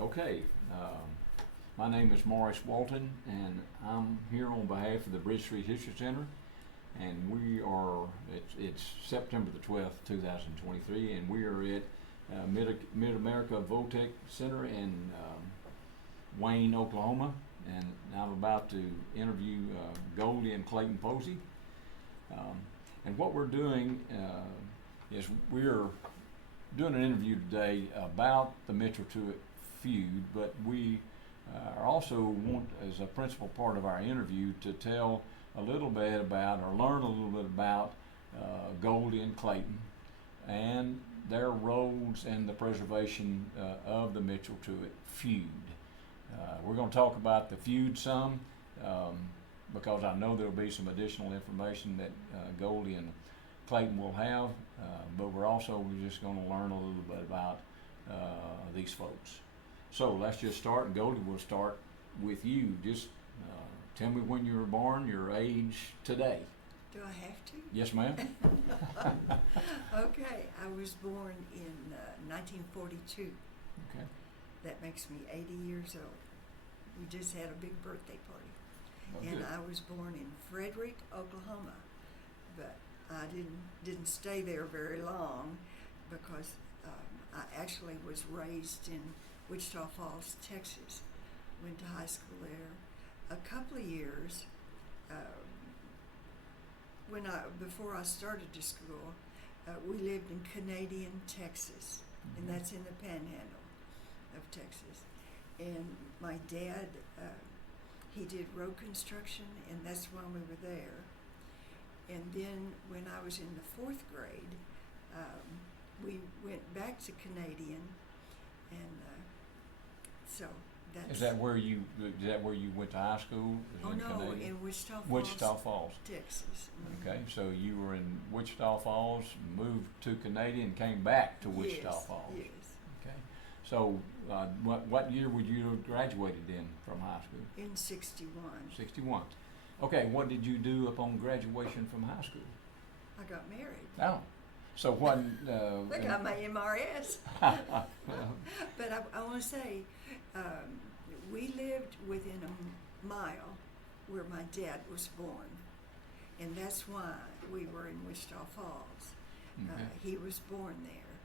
Okay, my name is Morris Walton, and I'm here on behalf of the Bridge Street History Center. And it's September the 12th, 2023, and we are at Mid-America Votech Center in Wayne, Oklahoma. And I'm about to interview Goldie and Clayton Posey. And what we're doing is we're doing an interview today about the Mitchell Truett feud, but we are also want, as a principal part of our interview, to tell a little bit about, or learn a little bit about, Goldie and Clayton and their roles in the preservation of the Mitchell Truett feud. We're going to talk about the feud some, because I know there'll be some additional information that Goldie and Clayton will have, but we're just going to learn a little bit about these folks. So let's just start, and Goldie, we'll start with you. Just tell me when you were born, your age today. Do I have to? Yes, ma'am. Okay, I was born in 1942. Okay. That makes me 80 years old. We just had a big birthday party. Well, And good. I was born in Frederick, Oklahoma. But I didn't stay there very long because I actually was raised in Wichita Falls, Texas. Went to high school there. A couple of years, before I started to school, we lived in Canadian, Texas, and that's in the Panhandle of Texas. And my dad, he did road construction, and that's when we were there. And then when I was in the fourth grade, we went back to Canadian, and so that's. Is that where you went to high school? Oh in no, Canadian? in Wichita Falls, Wichita Falls. Texas. Mhm. Okay, so you were in Wichita Falls, moved to Canadian, and came back to Wichita Yes, Falls. yes. Okay, so what year would you have graduated in from high school? In 61. 61. Okay, what did you do upon graduation from high school? I got married. Oh, so what? I got my MRS. Well, But I want to say, we lived within a mile where my dad was born. And that's why we were in Wichita Falls. okay. He was born there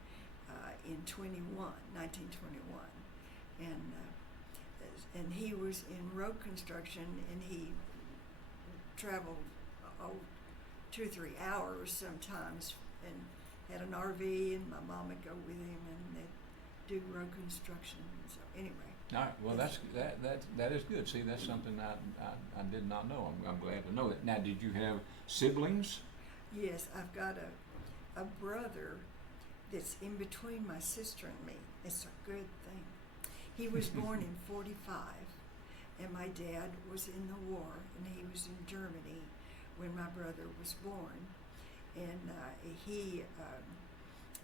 in 1921. And he was in road construction, and he traveled 2 or 3 hours sometimes, and had an RV, and my mom would go with him, and they'd do road construction. So anyway. All right. Well, that is good. See, that's something I did not know. I'm glad to know that. Now, did you have siblings? Yes, I've got a brother that's in between my sister and me. It's a good thing. He was born in 45, and my dad was in the war, and he was in Germany when my brother was born. And he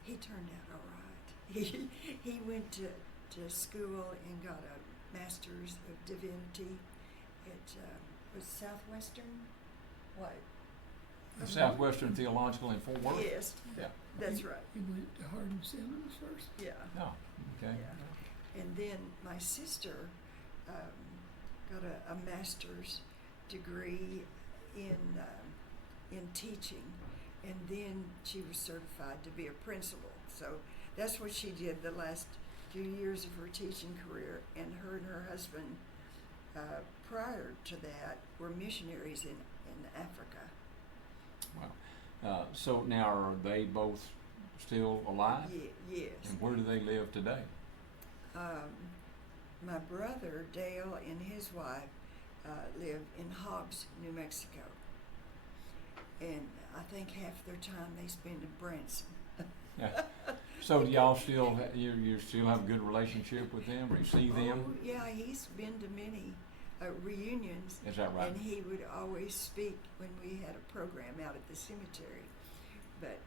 turned out all right. He went to school and got a master's of divinity at was Southwestern, what? The Southwestern Theological in Fort Worth? Yes, Yeah. that's right. He went to Hardin Simmons first. Yeah. Oh, okay. Yeah. And then my sister got a master's degree in teaching, and then she was certified to be a principal. So that's what she did the last few years of her teaching career. And her husband, prior to that, were missionaries in Africa. Wow. So now, are they both still alive? Yes. And where do they live today? My brother Dale and his wife live in Hobbs, New Mexico, and I think half their time they spend in Branson. Yeah. So do y'all still you still have a good relationship with them, or you see them? Oh yeah, he's been to many reunions. Is that right? And he would always speak when we had a program out at the cemetery. But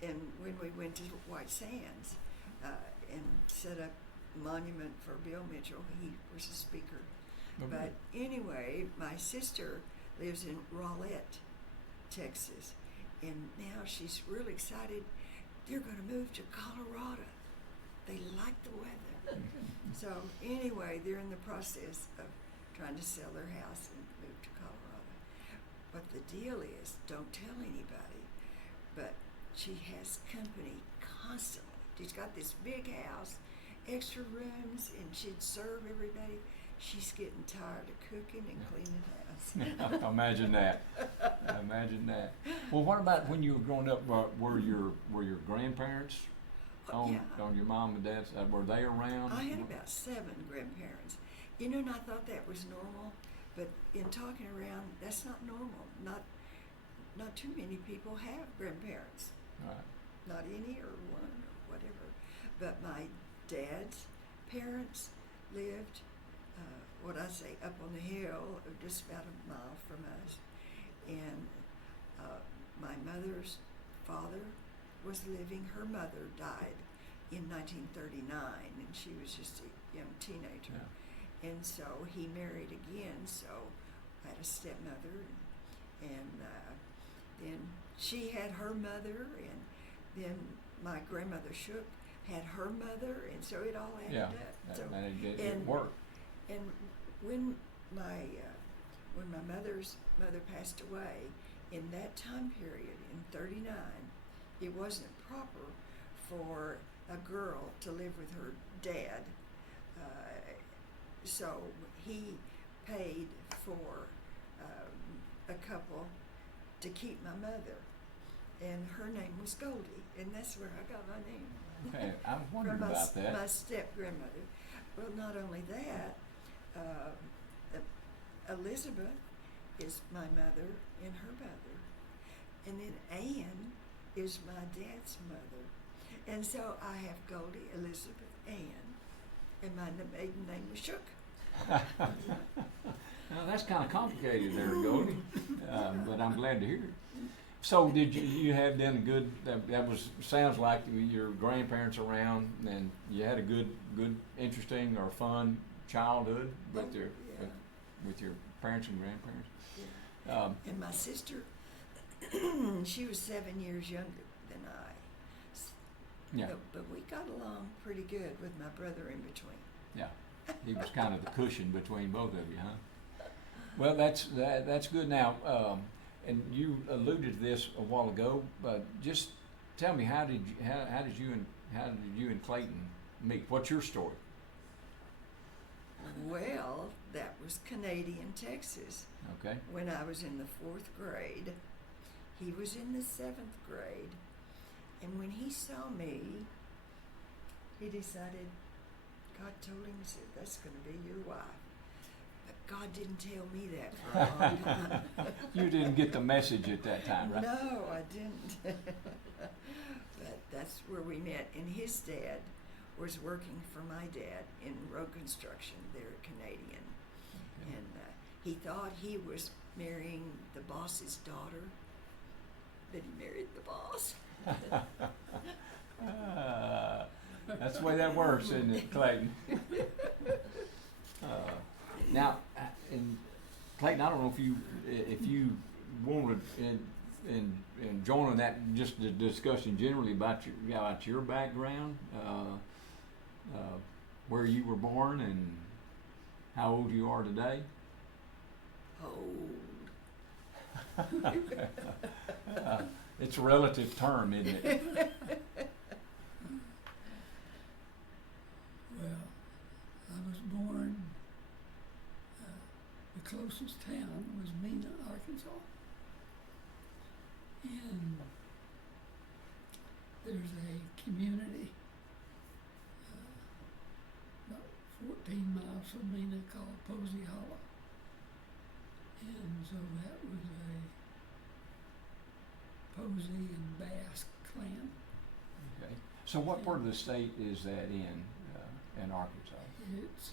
and when we went to White Sands and set up a monument for Bill Mitchell, he was a speaker. Okay. But anyway, my sister lives in Rowlett, Texas, and now she's really excited. They're going to move to Colorado. They like the weather. So anyway, they're in the process of trying to sell their house and move to Colorado. But the deal is, don't tell anybody, but she has company constantly. She's got this big house, extra rooms, and she'd serve everybody. She's getting tired of cooking and cleaning house. Imagine that. Imagine that. Well, what about when you were growing up? Were your grandparents on your mom and dad's? Were they around? I had about 7 grandparents. You know, and I thought that was normal, but in talking around, that's not normal. Not too many people have grandparents. Right. Not any or one or whatever. But my dad's parents lived, up on the hill, just about a mile from us. And my mother's father was living. Her mother died in 1939, and she was just a young teenager. Yeah. And so he married again, so I had a stepmother, and then she had her mother, and then my grandmother Shook had her mother, and so it all added up. So, it worked. And when my mother's mother passed away, in that time period, in 39, it wasn't proper for a girl to live with her dad. So he paid for a couple to keep my mother, and her name was Goldie, and that's where I got my name. Okay, I was wondering From about that. My step-grandmother. Well, not only that, Elizabeth is my mother and her mother. And then Ann is my dad's mother. And so I have Goldie, Elizabeth, Ann, and my maiden name was Shook. Now, that's kind of complicated there, Goldie, but I'm glad to hear it. So did you have then a good, sounds like your grandparents around, and you had a good, interesting or fun childhood with your parents and grandparents? Yeah. And my sister, she was 7 years younger than I. Yeah. But we got along pretty good with my brother in between. Yeah. He was kind of the cushion between both of you, huh? Well, that's good. Now, and you alluded to this a while ago, but just tell me, how did you and Clayton meet? What's your story? Well, that was Canadian, Texas. Okay. When I was in the 4th grade, he was in the 7th grade, and when he saw me, he decided, God told him, he said, that's going to be your wife. But God didn't tell me that for a long time. You didn't get the message at that time, right? No, I didn't. But that's where we met. And his dad was working for my dad in road construction there at Canadian. Okay. And he thought he was marrying the boss's daughter, but he married the boss. That's the way that works, isn't it, Clayton? Now, and Clayton, I don't know if you wanted in joining that, just the discussion generally about your background, where you were born and how old you are today. Old. It's a relative term, isn't it? Well, I was born, the closest town was Mena, Arkansas. And there's a community about 14 miles from Mena called Posey Hollow. And so that was a Posey and Basque clan. Okay. So what part of the state is that in Arkansas? It's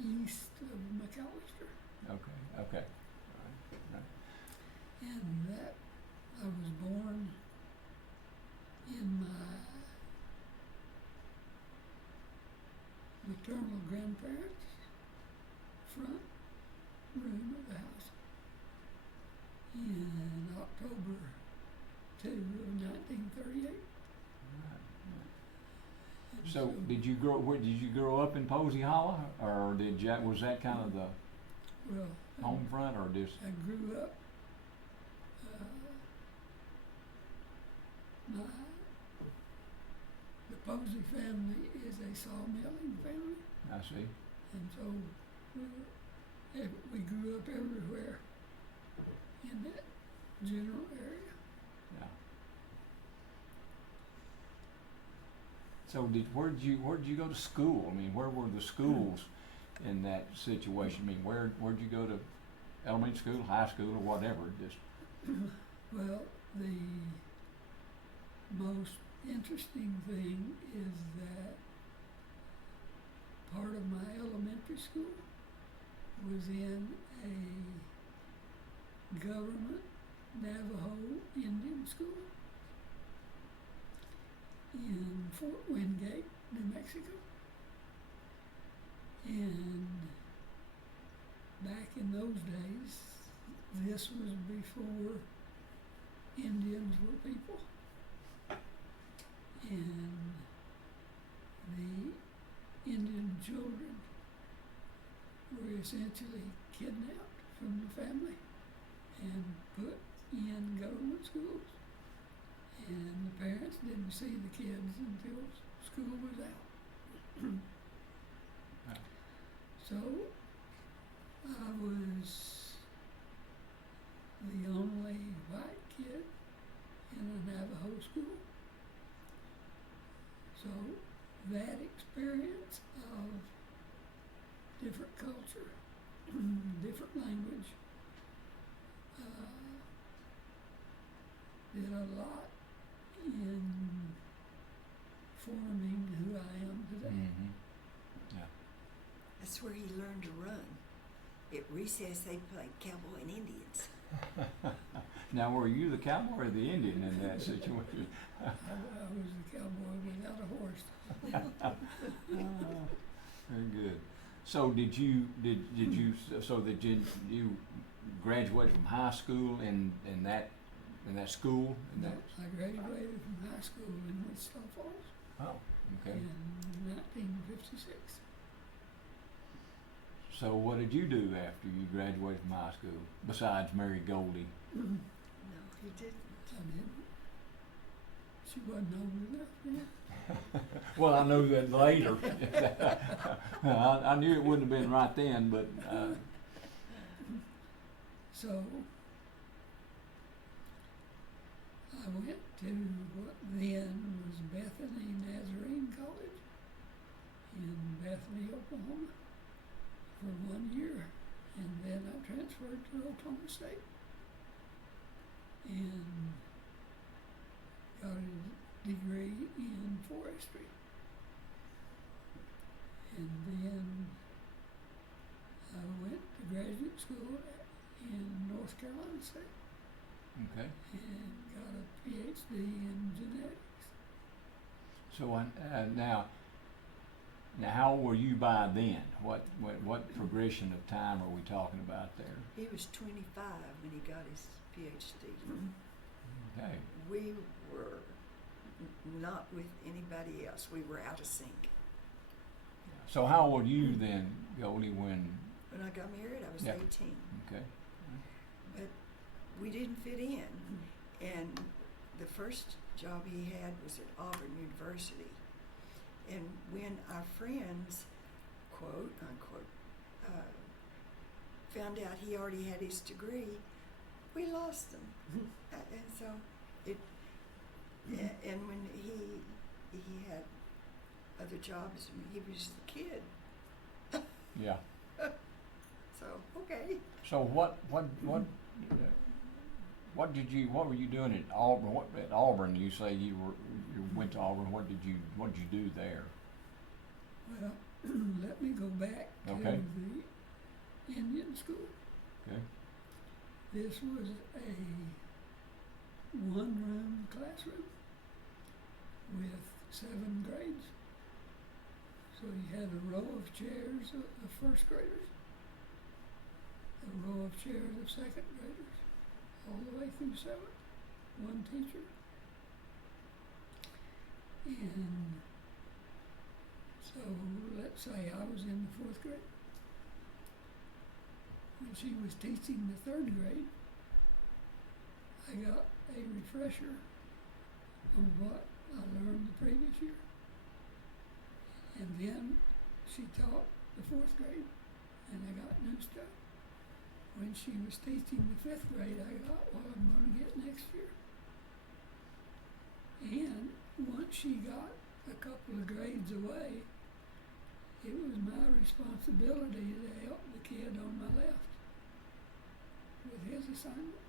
east of McAllister. Okay. All right. And that I was born in my maternal grandparents' front room of the house in October 2 of 1938. Right. So did you grow up in Posey Hollow, or was that kind of the Well, home front, or just? I grew up, the Posey family is a sawmilling family, I see. and so we grew up everywhere in that general area. Yeah. So where'd you go to school? I mean, where were the schools in that situation? I mean, where'd you go to elementary school, high school, or whatever? Just Well, the most interesting thing is that part of my elementary school was in a government Navajo Indian school in Fort Wingate, New Mexico. And back in those days, this was before Indians were people. And the Indian children were essentially kidnapped from the family and put in government schools. And the parents didn't see the kids until school was out. So I was the only white kid in a Navajo school. So that experience of different culture, different language, did a lot in forming who I am today. mm-hmm. That's where he learned to run. At recess, they played cowboy and Indians. Now, were you the cowboy or the Indian in that situation? I was a cowboy without a horse. Very good. So did you graduated from high school in that school? No, I graduated from high school in Wichita Falls Oh, okay. in 1956. So what did you do after you graduated from high school, besides marry Goldie? No, he didn't. I didn't. She wasn't old enough then. Well, I know that later. I knew it wouldn't have been right then, but So I went to what then was Bethany Nazarene College in Bethany, Oklahoma for 1 year, and then I transferred to Oklahoma State and got a degree in forestry. And then I went to graduate school in North Carolina State okay. and got a PhD in genetics. So now, how old were you by then? What progression of time are we talking about there? He was 25 when he got his PhD. Okay. We were not with anybody else. We were out of sync. So how old were you then, Goldie, when? When I got married, I was Yeah. 18. Okay. But we didn't fit in. And the first job he had was at Auburn University. And when our friends, quote unquote, found out he already had his degree, we lost him. And so and when he had other jobs, he was the kid. Yeah. So okay. So what were you doing at Auburn? At Auburn, you say you went to Auburn. What did you do there? Well, let me go back to Okay. the Indian school. Okay. This was a one-room classroom with 7 grades. So you had a row of chairs of first graders, a row of chairs of second graders, all the way through 7th, one teacher. And say I was in the 4th grade. When she was teaching the 3rd grade, I got a refresher on what I learned the previous year. And then she taught the 4th grade, and I got new stuff. When she was teaching the 5th grade, I got what I'm going to get next year. And once she got a couple of grades away, it was my responsibility to help the kid on my left with his assignment.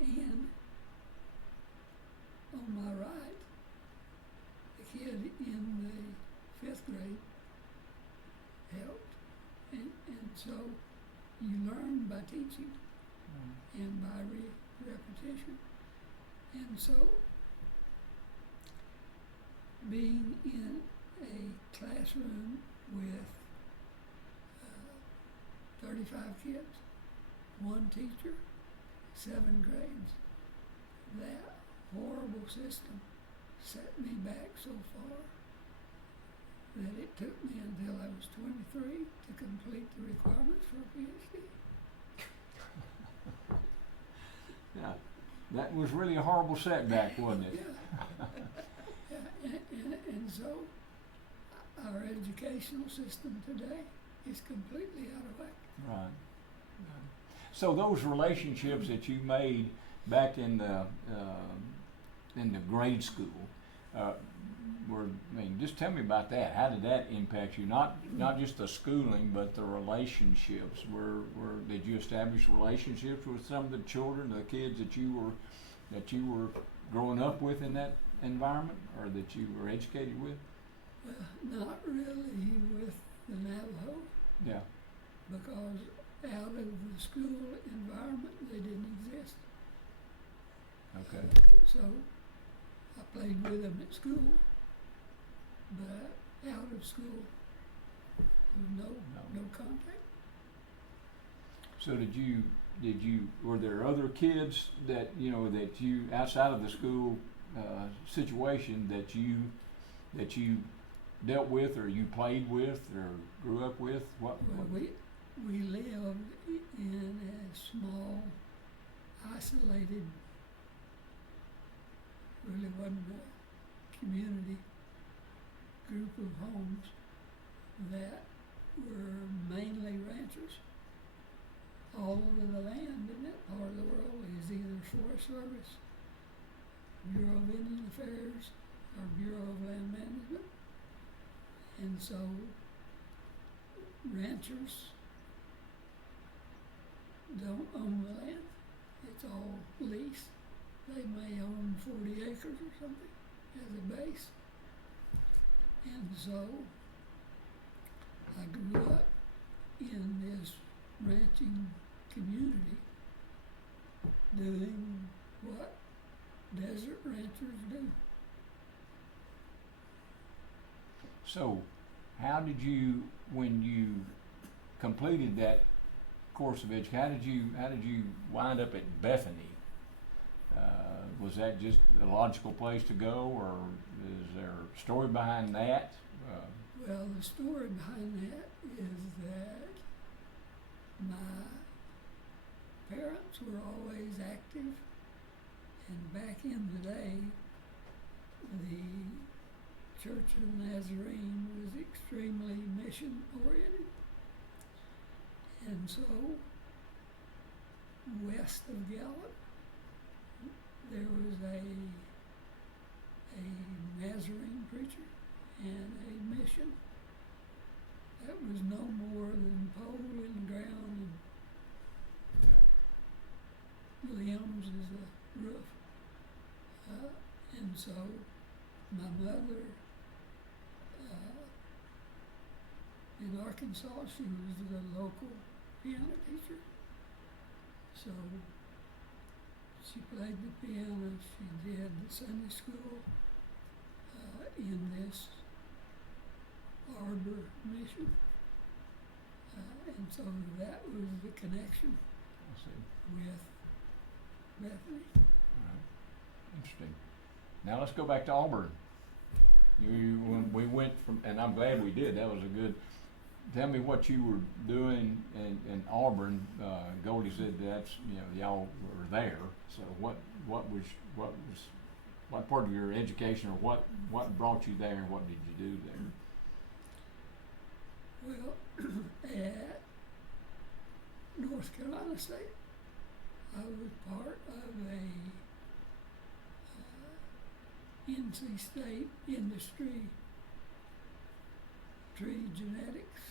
And on my right, the kid in the 5th grade helped. And so you learn by teaching and by repetition. And so being in a classroom with 35 kids, 1 teacher, 7 grades, that horrible system set me back so far that it took me until I was 23 to complete the requirements for a PhD. Yeah, that was really a horrible setback, wasn't it? Yeah. And so our educational system today is completely out of whack. Right. So those relationships that you made back in the grade school, just tell me about that. How did that impact you? Not just the schooling, but the relationships. Did you establish relationships with some of the children, the kids that you were growing up with in that environment, or that you were educated with? Well, not really with the Navajo. Yeah. Because out of the school environment, they didn't exist. Okay. So I played with them at school, but out of school, no contact. So were there other kids that you outside of the school situation that you dealt with, or you played with, or grew up with? What? We lived in a small, isolated, really wasn't a community, group of homes that were mainly ranchers. All over the land in that part of the world is either Forest Service, Bureau of Indian Affairs, or Bureau of Land Management. And so ranchers don't own the land. It's all leased. They may own 40 acres or something as a base. And so I grew up in this ranching community doing what desert ranchers do. So, how did you, when you completed that course of education, how did you wind up at Bethany? Was that just a logical place to go, or is there a story behind that? Well, the story behind that is that my parents were always active, and back in the day, the Church of the Nazarene was extremely mission-oriented. And so, west of Gallup, there was a Nazarene preacher and a mission that was no more than pole in the ground and limbs as a roof. And so my mother, in Arkansas, she was the local piano teacher. So she played the piano, she did the Sunday school in this Arbor mission. And so that was the connection with Bethany. All right. Interesting. Now let's go back to Auburn. when we went from, and I'm glad we did. That was a good. Tell me what you were doing in Auburn. Goldie said that's y'all were there. So what part of your education or what brought you there and what did you do there? Well, at North Carolina State, I was part of a NC State industry tree genetics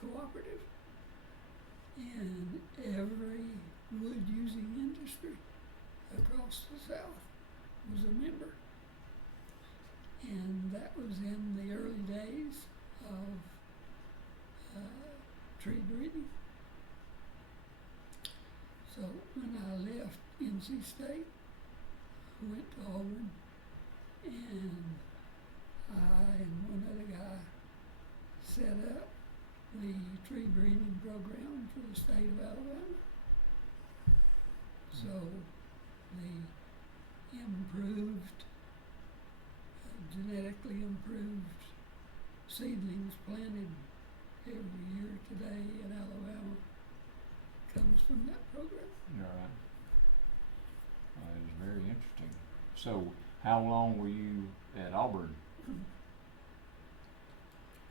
cooperative, and every wood using industry across the South was a member. And that was in the early days of tree breeding. So when I left NC State, I went to Auburn, and I and one other guy set up the tree breeding program for the state of Alabama. So the improved, genetically improved seedlings planted every year today in Alabama comes from that program. All right. That is very interesting. So how long were you at Auburn?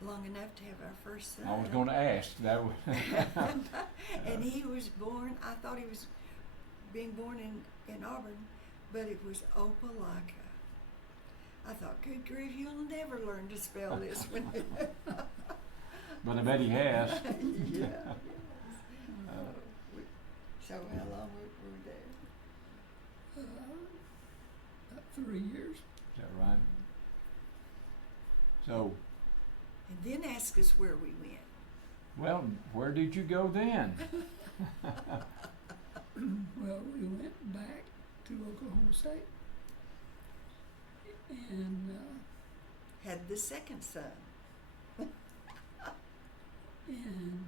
Long enough to have our first son. I was going to ask. That was And he was born, I thought he was being born in Auburn, but it was Opelika. I thought, good grief, you'll never learn to spell this one. But I bet he has. Yeah. So how long were we there? About 3 years. Is that right? So, And then ask us where we went. well, where did you go then? Well, we went back to Oklahoma State and Had the second son. and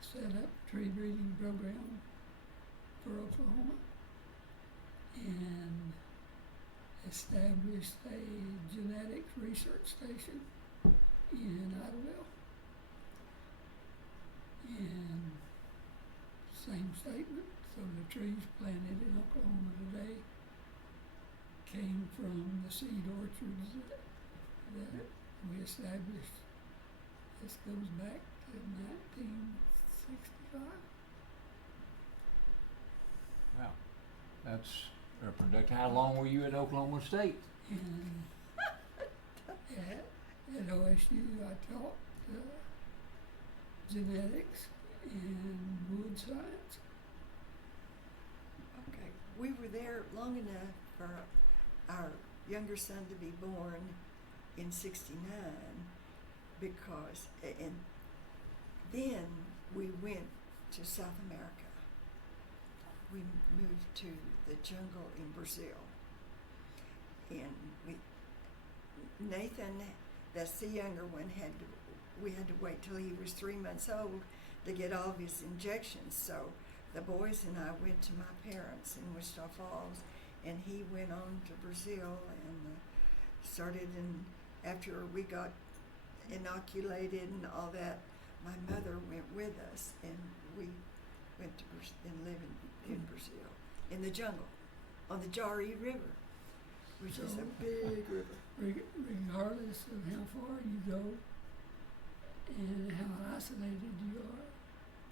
set up a tree breeding program for Oklahoma and established a genetics research station in Idleville. And same statement, so the trees planted in Oklahoma today came from the seed orchards that we established. This goes back to 1965. Wow, that's a productive. How long were you at Oklahoma State? And at OSU, I taught genetics and wood science. Okay, we were there long enough for our younger son to be born in '69, because, and then we went to South America. We moved to the jungle in Brazil, and Nathan, that's the younger one, we had to wait till he was 3 months old to get all of his injections. So the boys and I went to my parents in Wichita Falls, and he went on to Brazil and started after we got inoculated and all that, my mother went with us, and we went to and lived in Brazil, in the jungle, on the Jari River, which is a big river. Regardless of how far you go and how isolated you are,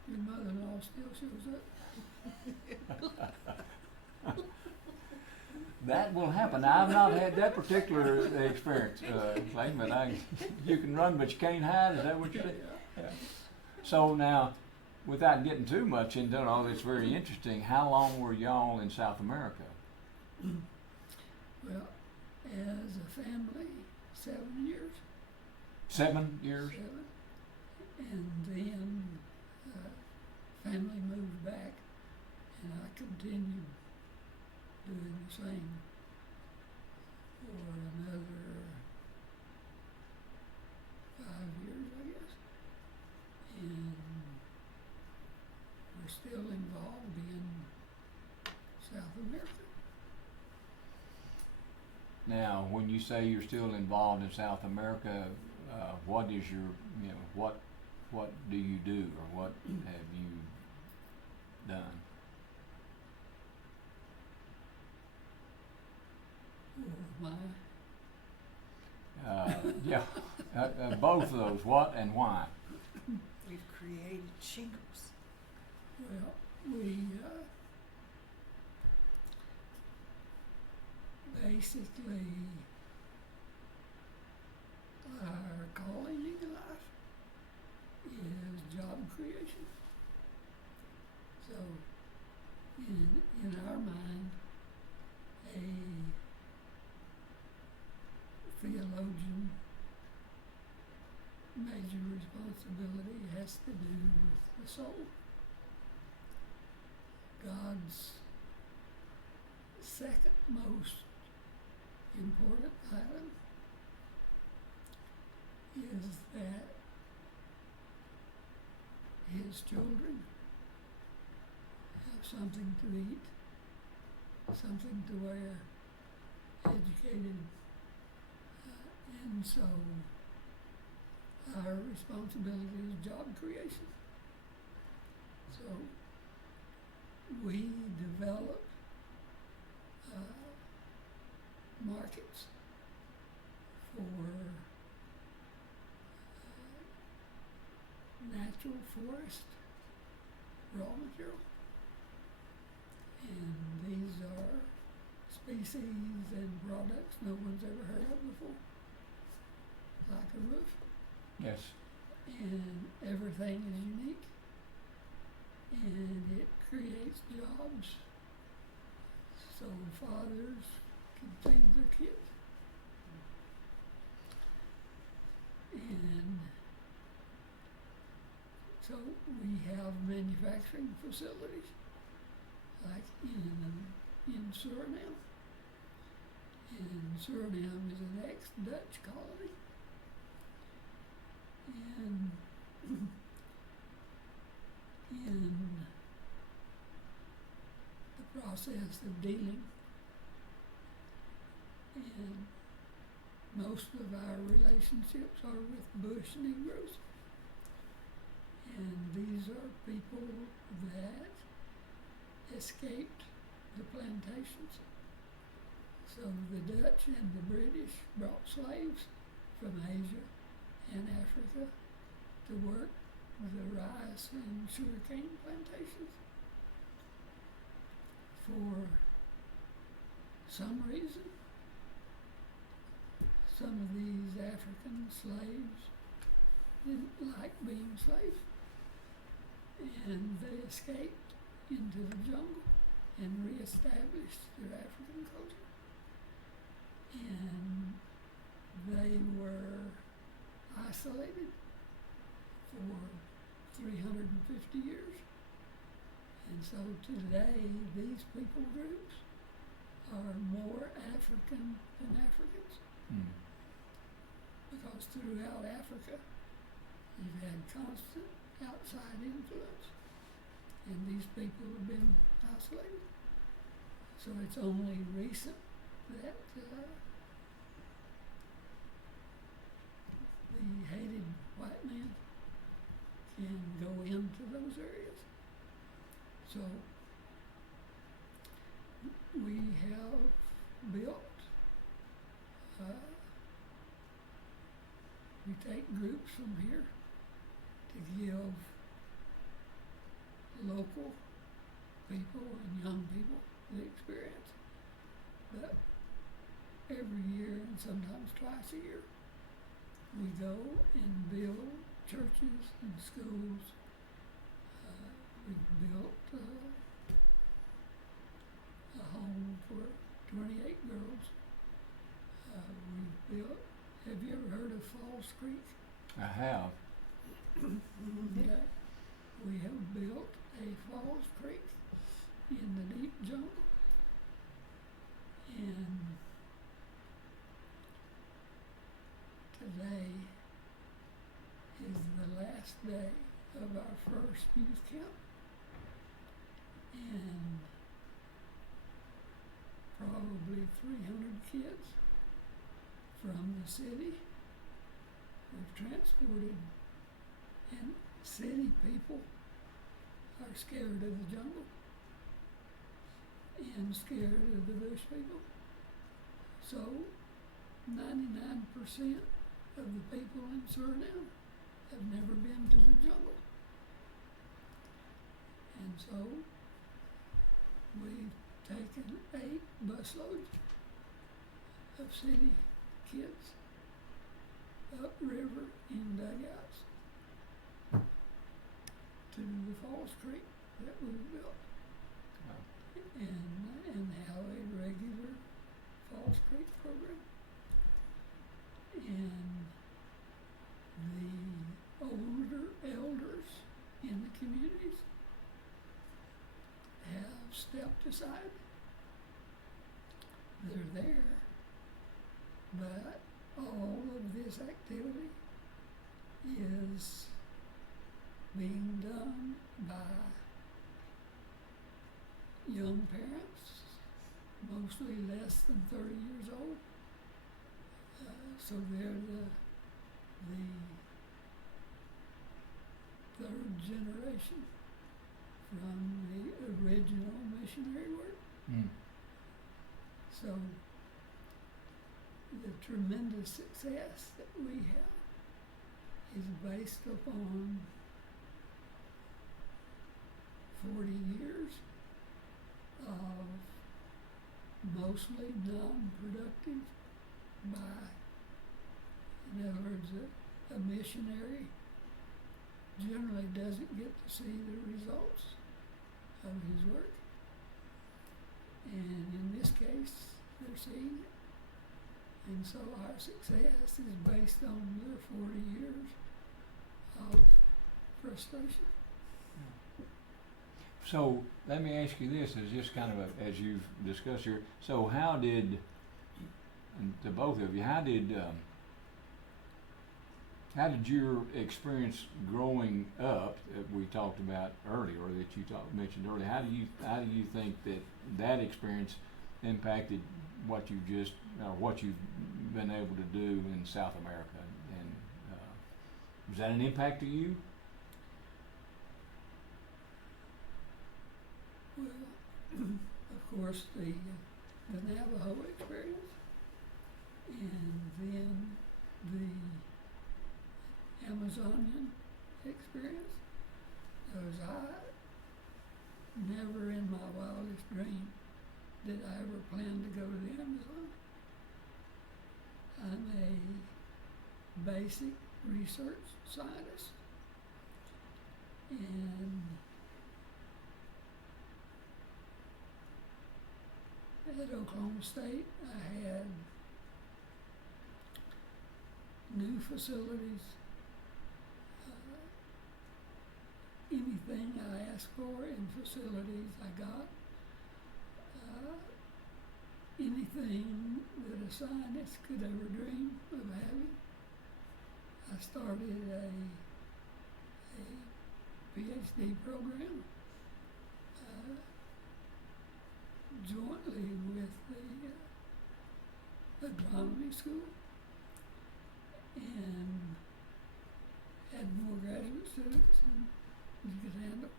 your mother-in-law still shows up. That will happen. I've not had that particular experience, Clayton, but you can run, but you can't hide. Is that what you're saying? Yeah. So now, without getting too much into it, all that's very interesting, how long were y'all in South America? Well, as a family, 7 years. 7 years? 7. And then family moved back, and I continued doing the same for another 5 years, I guess. And we're still involved in South America. Now, when you say you're still involved in South America, what is your, what do you do, or what have you done? Or my, Yeah, both of those, what and why? We've created shingles. well, we basically, our calling in life is job creation. So, in our mind, a theologian major responsibility has to do with the soul. God's second most important item is that his children have something to eat, something to wear, educated, and so our responsibility is job creation. So we develop markets for natural forest raw material. And these are species and products no one's ever heard of before. Like a roof. Yes. And everything is unique. And it creates jobs so fathers can feed their kids. And so we have manufacturing facilities like in Suriname. And Suriname is an ex-Dutch colony. And in the process of dealing, and most of our relationships are with bush Negroes. And these are people that escaped the plantations. So the Dutch and the British brought slaves from Asia and Africa to work the rice and sugarcane plantations. For some reason, some of these African slaves didn't like being slaves, and they escaped into the jungle and reestablished their African culture. And they were isolated for 350 years. And so today, these people groups are more African than Africans. Because throughout Africa, you've had constant outside influence, and these people have been isolated. So it's only recent that the hated white man can go into those areas. So we have built, we take groups from here to give local people and young people the experience. But every year, and sometimes twice a year, we go and build churches and schools. We've built a home for 28 girls. We've built, have you ever heard of Falls Creek? I have. Okay. We have built a Falls Creek in the deep jungle. And today is the last day of our first youth camp. And probably 300 kids from the city. We've transported, and city people are scared of the jungle and scared of the bush people. So 99% of the people in Suriname have never been to the jungle. And so we've taken 8 busloads of city kids upriver in dugouts to the Falls Creek that we've built and have a regular Falls Creek program. And the older elders in the communities have stepped aside. They're there, but all of this activity is being done by young parents, mostly less than 30 years old. So they're the third generation from the original missionary work. Mm. So the tremendous success that we have is based upon 40 years of mostly non-productive by, in other words, a missionary generally doesn't get to see the results of his work. And in this case, they're seeing it. And so our success is based on their 40 years of frustration. So let me ask you this, as just kind of as you've discussed here. So how did, and to both of you, how did your experience growing up that we talked about earlier, or that you mentioned earlier? How do you think that experience impacted what what you've been able to do in South America? And was that an impact to you? Well, of course, the Navajo experience, and then the Amazonian experience, because I never in my wildest dream did I ever plan to go to the Amazon. I'm a basic research scientist, and at Oklahoma State, I had new facilities. Anything I asked for in facilities, I got. Anything that a scientist could ever dream of having. I started a PhD program jointly with the agronomy school, and had more graduate students than you could handle.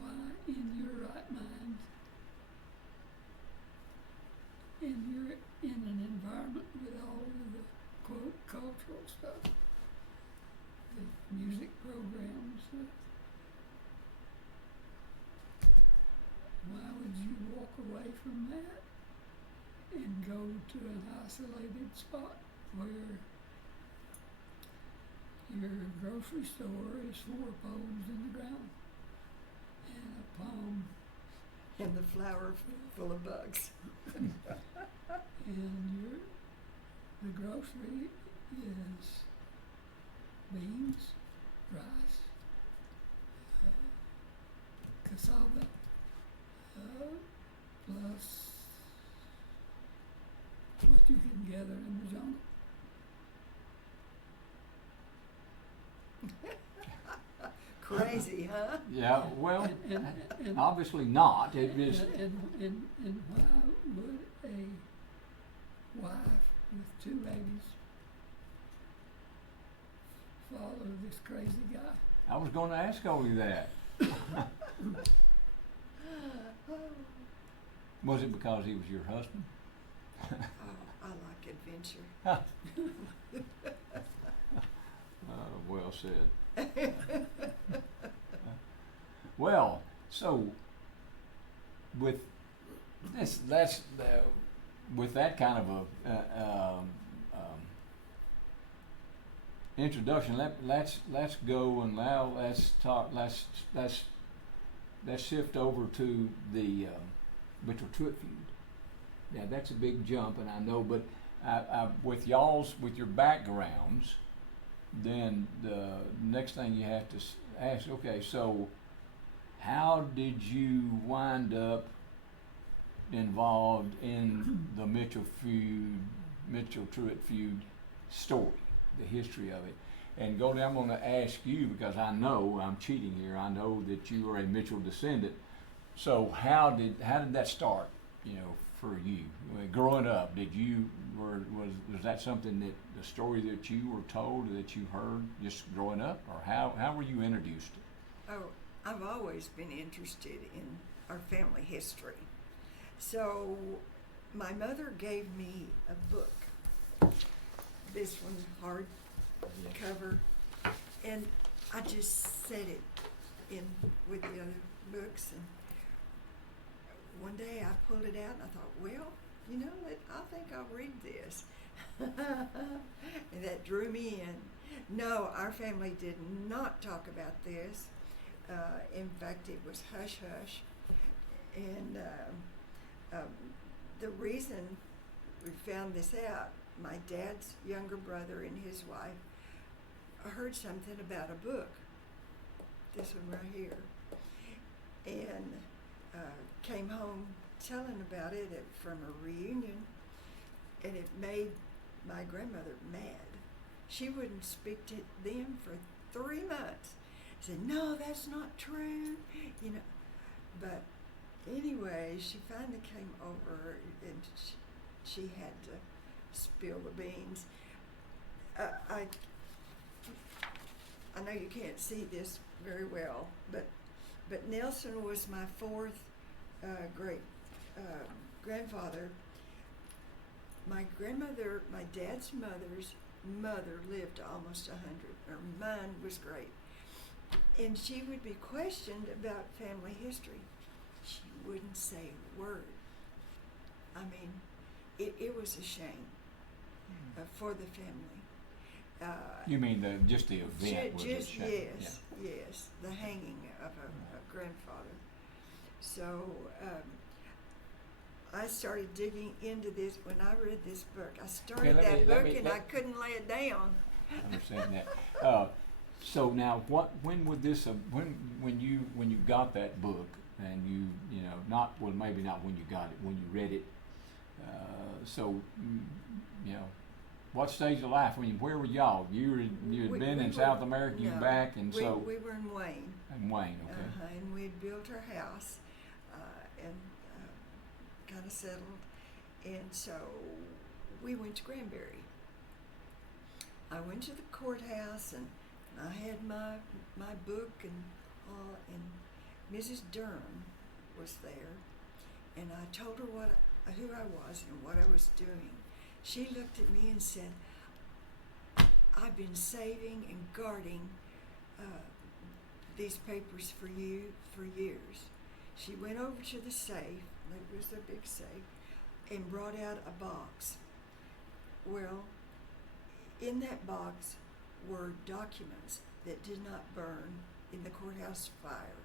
Why, in your right mind, and you're in an environment with all of the quote cultural stuff, the music programs, why would you walk away from that and go to an isolated spot where your grocery store is 4 poles in the ground and a palm And the flower full of bugs. and the grocery is beans, rice, cassava, plus what you can gather in the jungle. Crazy, huh? Yeah, well, And obviously not. It is. and why would a wife with 2 babies follow this crazy guy. I was going to ask Goldie that. Was it because he was your husband? Oh, I like adventure. Well said. Well, so with this, that's with that kind of a introduction. Let's go and now let's talk. Let's shift over to the Mitchell Truitt feud. Yeah, that's a big jump, and I know, but with your backgrounds, then the next thing you have to ask, okay, so how did you wind up involved in the Mitchell Truitt feud story, the history of it? And Goldie, I'm going to ask you because I know I'm cheating here. I know that you are a Mitchell descendant. So how did that start? For you growing up, was that something that the story that you were told, that you heard just growing up, or how were you introduced? Oh, I've always been interested in our family history. So my mother gave me a book. This one, hard cover, and I just set it in with the other books, and one day I pulled it out and I thought, well, I think I'll read this. And that drew me in. No, our family did not talk about this. In fact, it was hush hush. And the reason we found this out, my dad's younger brother and his wife heard something about a book, this one right here, and came home telling about it from a reunion, and it made my grandmother mad. She wouldn't speak to them for 3 months. Said, no, that's not true, But anyway, she finally came over, and she had to spill the beans. I know you can't see this very well, but Nelson was my 4th great grandfather. My grandmother, my dad's mother's mother, lived almost 100, or mine was great. And she would be questioned about family history. She wouldn't say a word. I mean, it was a shame for the family. You mean just the event was a shame? Yes, the hanging of a grandfather. So I started digging into this when I read this book. I started I couldn't lay it down. I understand that. So now, when would this? When you got that book, and maybe not when you got it, when you read it. What stage of life? Where were y'all? You had been in South America. You back, and we were in Wayne. In Wayne, okay. And we'd built our house, and kind of settled, and so we went to Granbury. I went to the courthouse, and I had my book and all, and Mrs. Durham was there, and I told her who I was and what I was doing. She looked at me and said, I've been saving and guarding these papers for you for years. She went over to the safe, it was a big safe, and brought out a box. Well, in that box were documents that did not burn in the courthouse fire.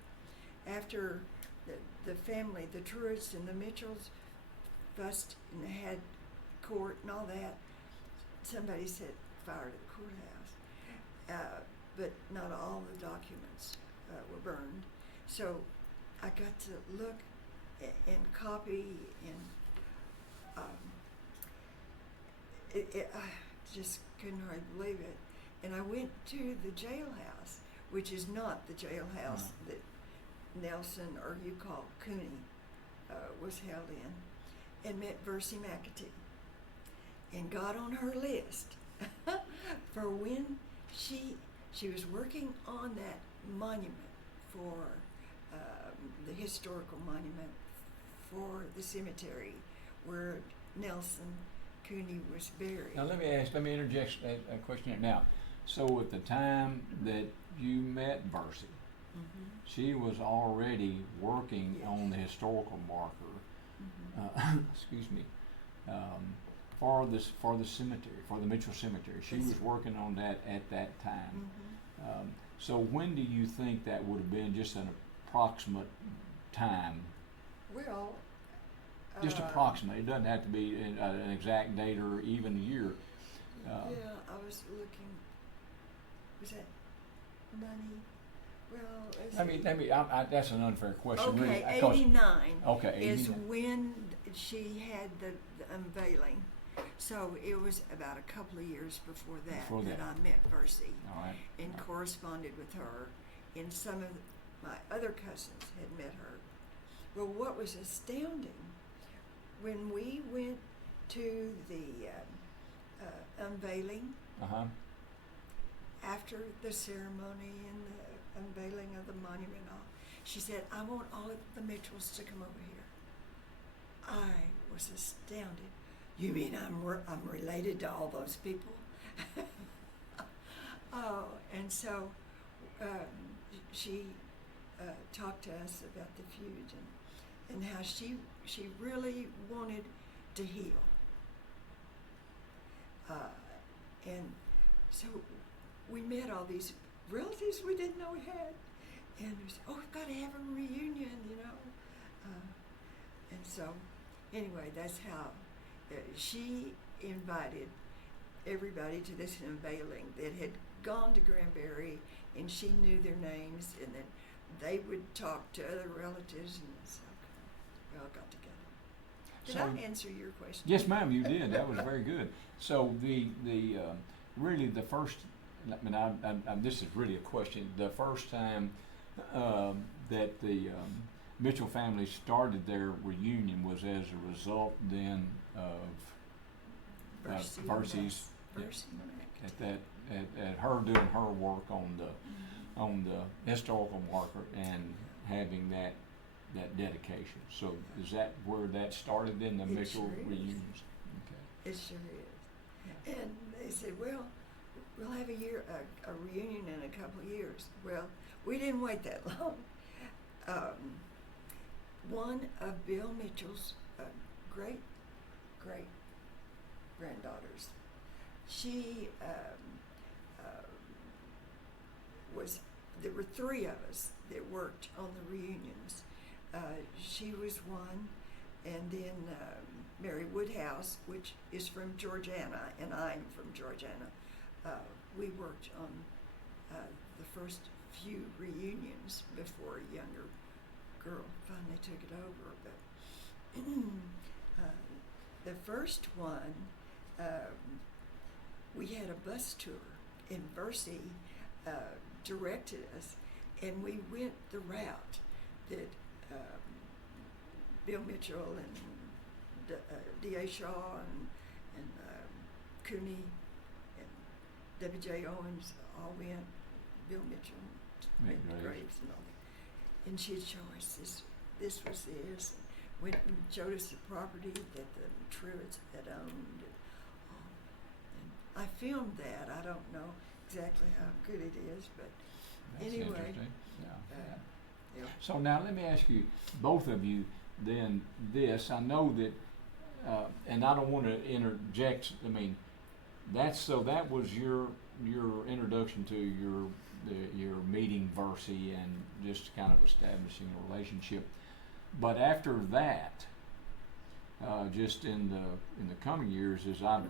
After the family, the Truitts and the Mitchells, fussed and had court and all that, somebody set fire to the courthouse. But not all the documents were burned. So I got to look and copy, and I just couldn't hardly believe it. And I went to the jailhouse, which is not the jailhouse that Nelson, or you call Cooney, was held in, and met Versie McAtee. and got on her list for when she was working on that monument for the historical monument for the cemetery where Nelson Cooney was buried. Now let me interject a question here. Now, so at the time that you met Versi, Mm-hmm. she was already working Yes. on the historical marker, Mm-hmm. excuse me, for the cemetery, for the Mitchell Cemetery. She Yes. was working on that at that time. Mm-hmm. So when do you think that would have been, just an approximate time? Well, Just approximate. It doesn't have to be an exact date or even a year. Yeah, I was looking. Was that 90? Well, that's an unfair question. okay, really, 'cause- 89 Okay, is 89. when she had the unveiling. So it was about a couple of years before that Before that. I met Versi All right. and corresponded with her. And some of my other cousins had met her. Well, what was astounding, when we went to the unveiling, Uh-huh. after the ceremony and the unveiling of the monument, she said, "I want all of the Mitchells to come over here." I was astounded. You mean I'm related to all those people? Oh, and so she talked to us about the feud and how she really wanted to heal. And so we met all these relatives we didn't know we had, and we said, "Oh, we've got to have a reunion," and so anyway, that's how she invited everybody to this unveiling that had gone to Granbury, and she knew their names, and then they would talk to other relatives, and so we all got together. Did I answer your question? Yes, ma'am, you did. That was very good. So the really the first, I mean, this is really a question. The first time that the Mitchell family started their reunion was as a result then of Versi's at her doing her work on the historical marker and having that dedication. So is that where that started then, the It Mitchell sure is. reunions? Okay. It sure is. And they said, "Well, we'll have a reunion in a couple of years." Well, we didn't wait that long. One of Bill Mitchell's great granddaughters, she there were three of us that worked on the reunions. She was one, and then Mary Woodhouse, which is from Georgiana, and I'm from Georgiana. We worked on the first few reunions before a younger girl finally took it over. But the first one, we had a bus tour, and Versi directed us, and we went the route that Bill Mitchell and D.A. Shaw and Cooney and W.J. Owens all went, Bill Mitchell and Graves and all that. And she'd show us this was this, and went and showed us the property that the Truetts had owned. And I filmed that. I don't know exactly how good it is, but That's anyway. interesting. Yeah. Yeah. So now let me ask you, both of you, then this. I know that, and I don't want to interject. I mean, that was your introduction to your meeting Versi and just kind of establishing a relationship. But after that, just in the coming years, as I've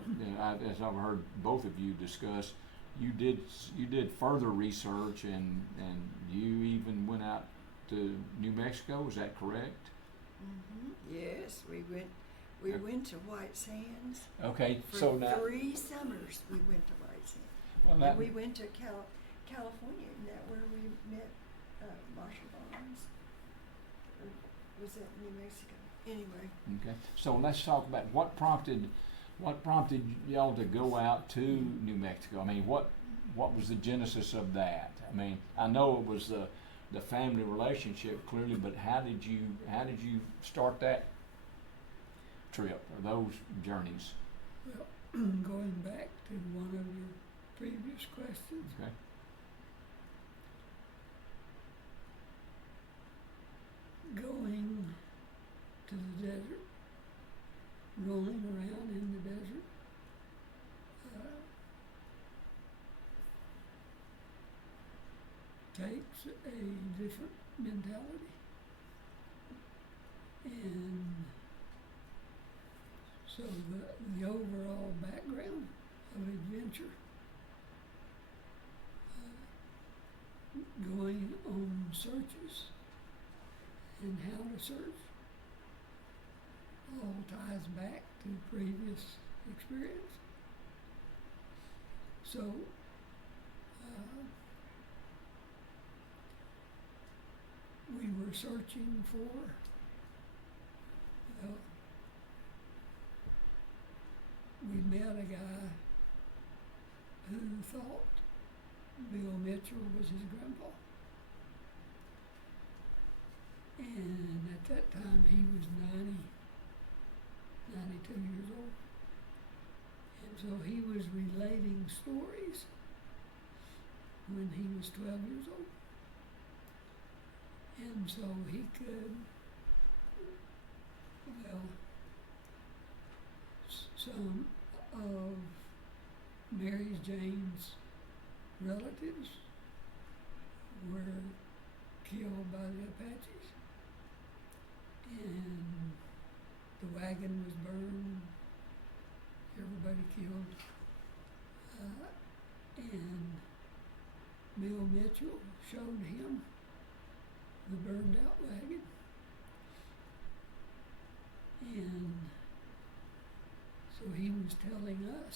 heard both of you discuss, you did further research and you even went out to New Mexico. Is that correct? Mm-hmm. Yes, we went to White Sands. Okay, For so now 3 summers we went to White Sands. well, And we went to California, and that where we met Marshall Barnes. Or was that New Mexico? Anyway. okay. So let's talk about what prompted What prompted y'all to go out to New Mexico? I mean, what was the genesis of that? I mean, I know it was the family relationship clearly, but how did you start that trip or those journeys? Well, going back to one of your previous questions, Okay. going to the desert, rolling around in the desert, takes a different mentality. And so the overall background of adventure, going on searches and how to search, all ties back to previous experience. So, we were searching for, we met a guy who thought Bill Mitchell was his grandpa. And at that time he was 92 years old. And so he was relating stories when he was 12 years old. And so he could, some of Mary Jane's relatives were killed by the Apaches, and the wagon was burned, everybody killed, and Bill Mitchell showed him the burned out wagon, and so he was telling us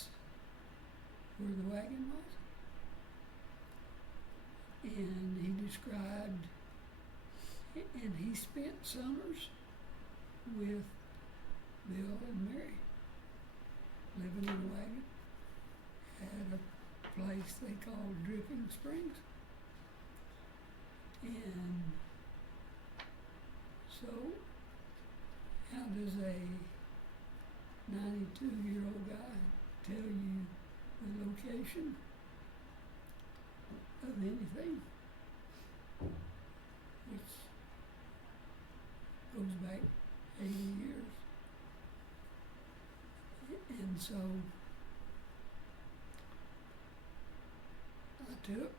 where the wagon was, and he described, and he spent summers with Bill and Mary, living in a wagon at a place they called Dripping Springs. And so, how does a 92-year-old guy tell you the location of anything, which goes back 80 years? And so I took,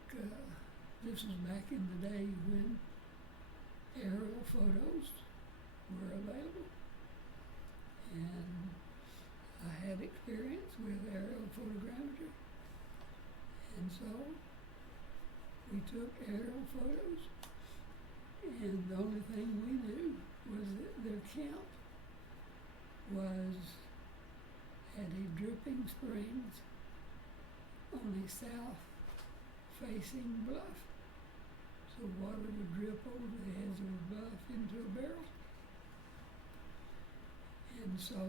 this was back in the day when aerial photos were available, and I had experience with aerial photogrammetry, and so we took aerial photos, and the only thing we knew was that their camp was at a Dripping Springs on a south-facing bluff. So water would drip over the edge of the bluff into a barrel. And so,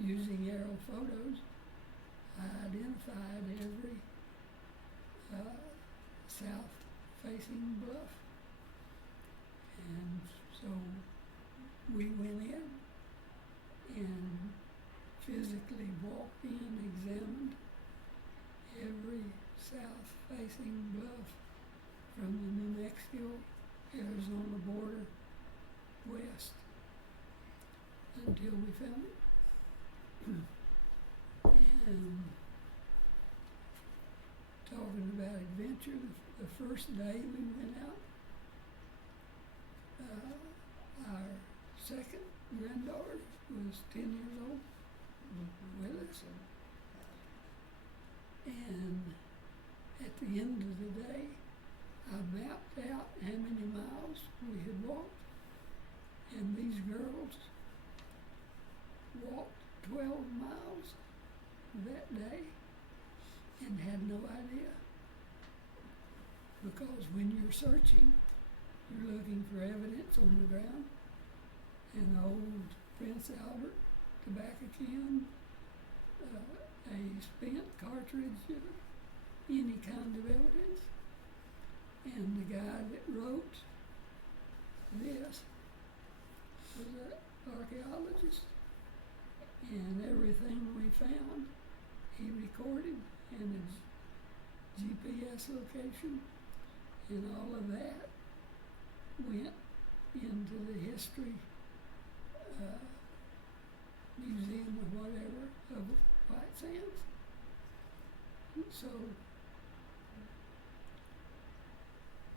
using aerial photos, I identified every south-facing bluff. And so we went in and physically walked in, examined every south-facing bluff from the New Mexico-Arizona border west until we found it. And talking about adventure, the first day we went out, our second granddaughter was 10 years old with us. And at the end of the day, I mapped out how many miles we had walked, and these girls walked 12 miles that day and had no idea. Because when you're searching, you're looking for evidence on the ground. And old Prince Albert tobacco can, a spent cartridge of any kind of evidence. And the guy that wrote this was an archaeologist, and everything we found he recorded, and his GPS location and all of that went into the history museum or whatever of White Sands. So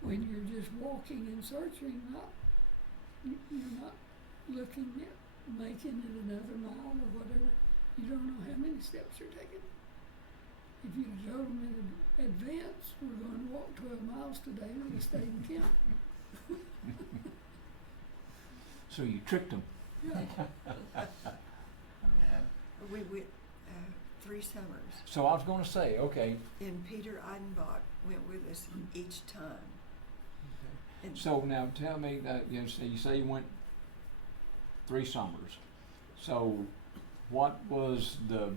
when you're just walking and searching, you're not looking at making it another mile or whatever. You don't know how many steps you're taking. If you told them in advance, we're going to walk 12 miles today, we'd have stayed and camped. So you tricked them. Yeah. We went 3 summers, So I was going to say, okay, and Peter Eidenbach went with us each time. And so now tell me that you say you went 3 summers. So what was the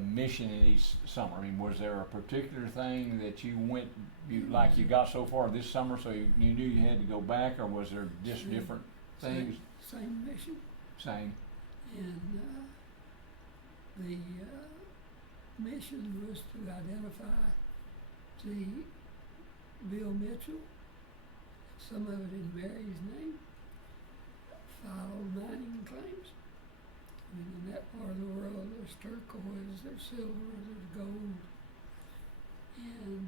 mission in each summer? I mean, was there a particular thing that you went, you got so far this summer, so you knew you had to go back, or was there just Same. different things? Same mission. Same. And the mission was to identify the Bill Mitchell, some of it in Mary's name, filed mining claims. I mean, in that part of the world, there's turquoise, there's silver, there's gold. And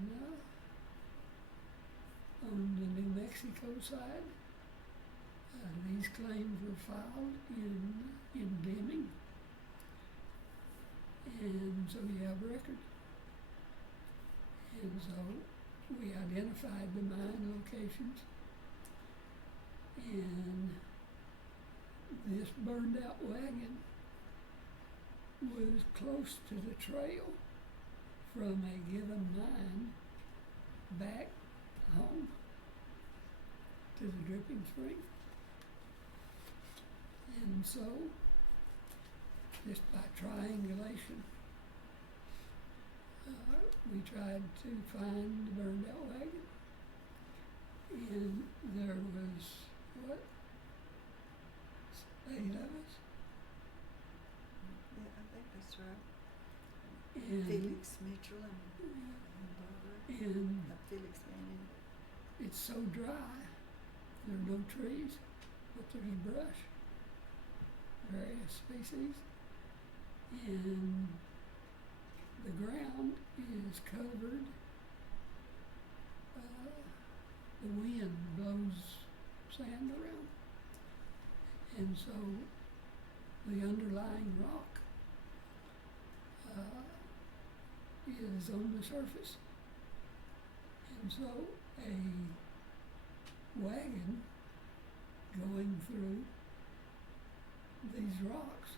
on the New Mexico side, these claims were filed in Deming. And so you have record. And so we identified the mine locations. And this burned out wagon was close to the trail from a given mine back home to the dripping spring. And so, just by triangulation, we tried to find the burned out wagon. And there was, 8 of us? yeah, I think that's right. And, Felix Mitchell and Barbara. and Felix Manning. it's so dry, there are no trees, but there's brush, various species, and the ground is covered. The wind blows sand around, and so the underlying rock is on the surface, and so a wagon going through these rocks,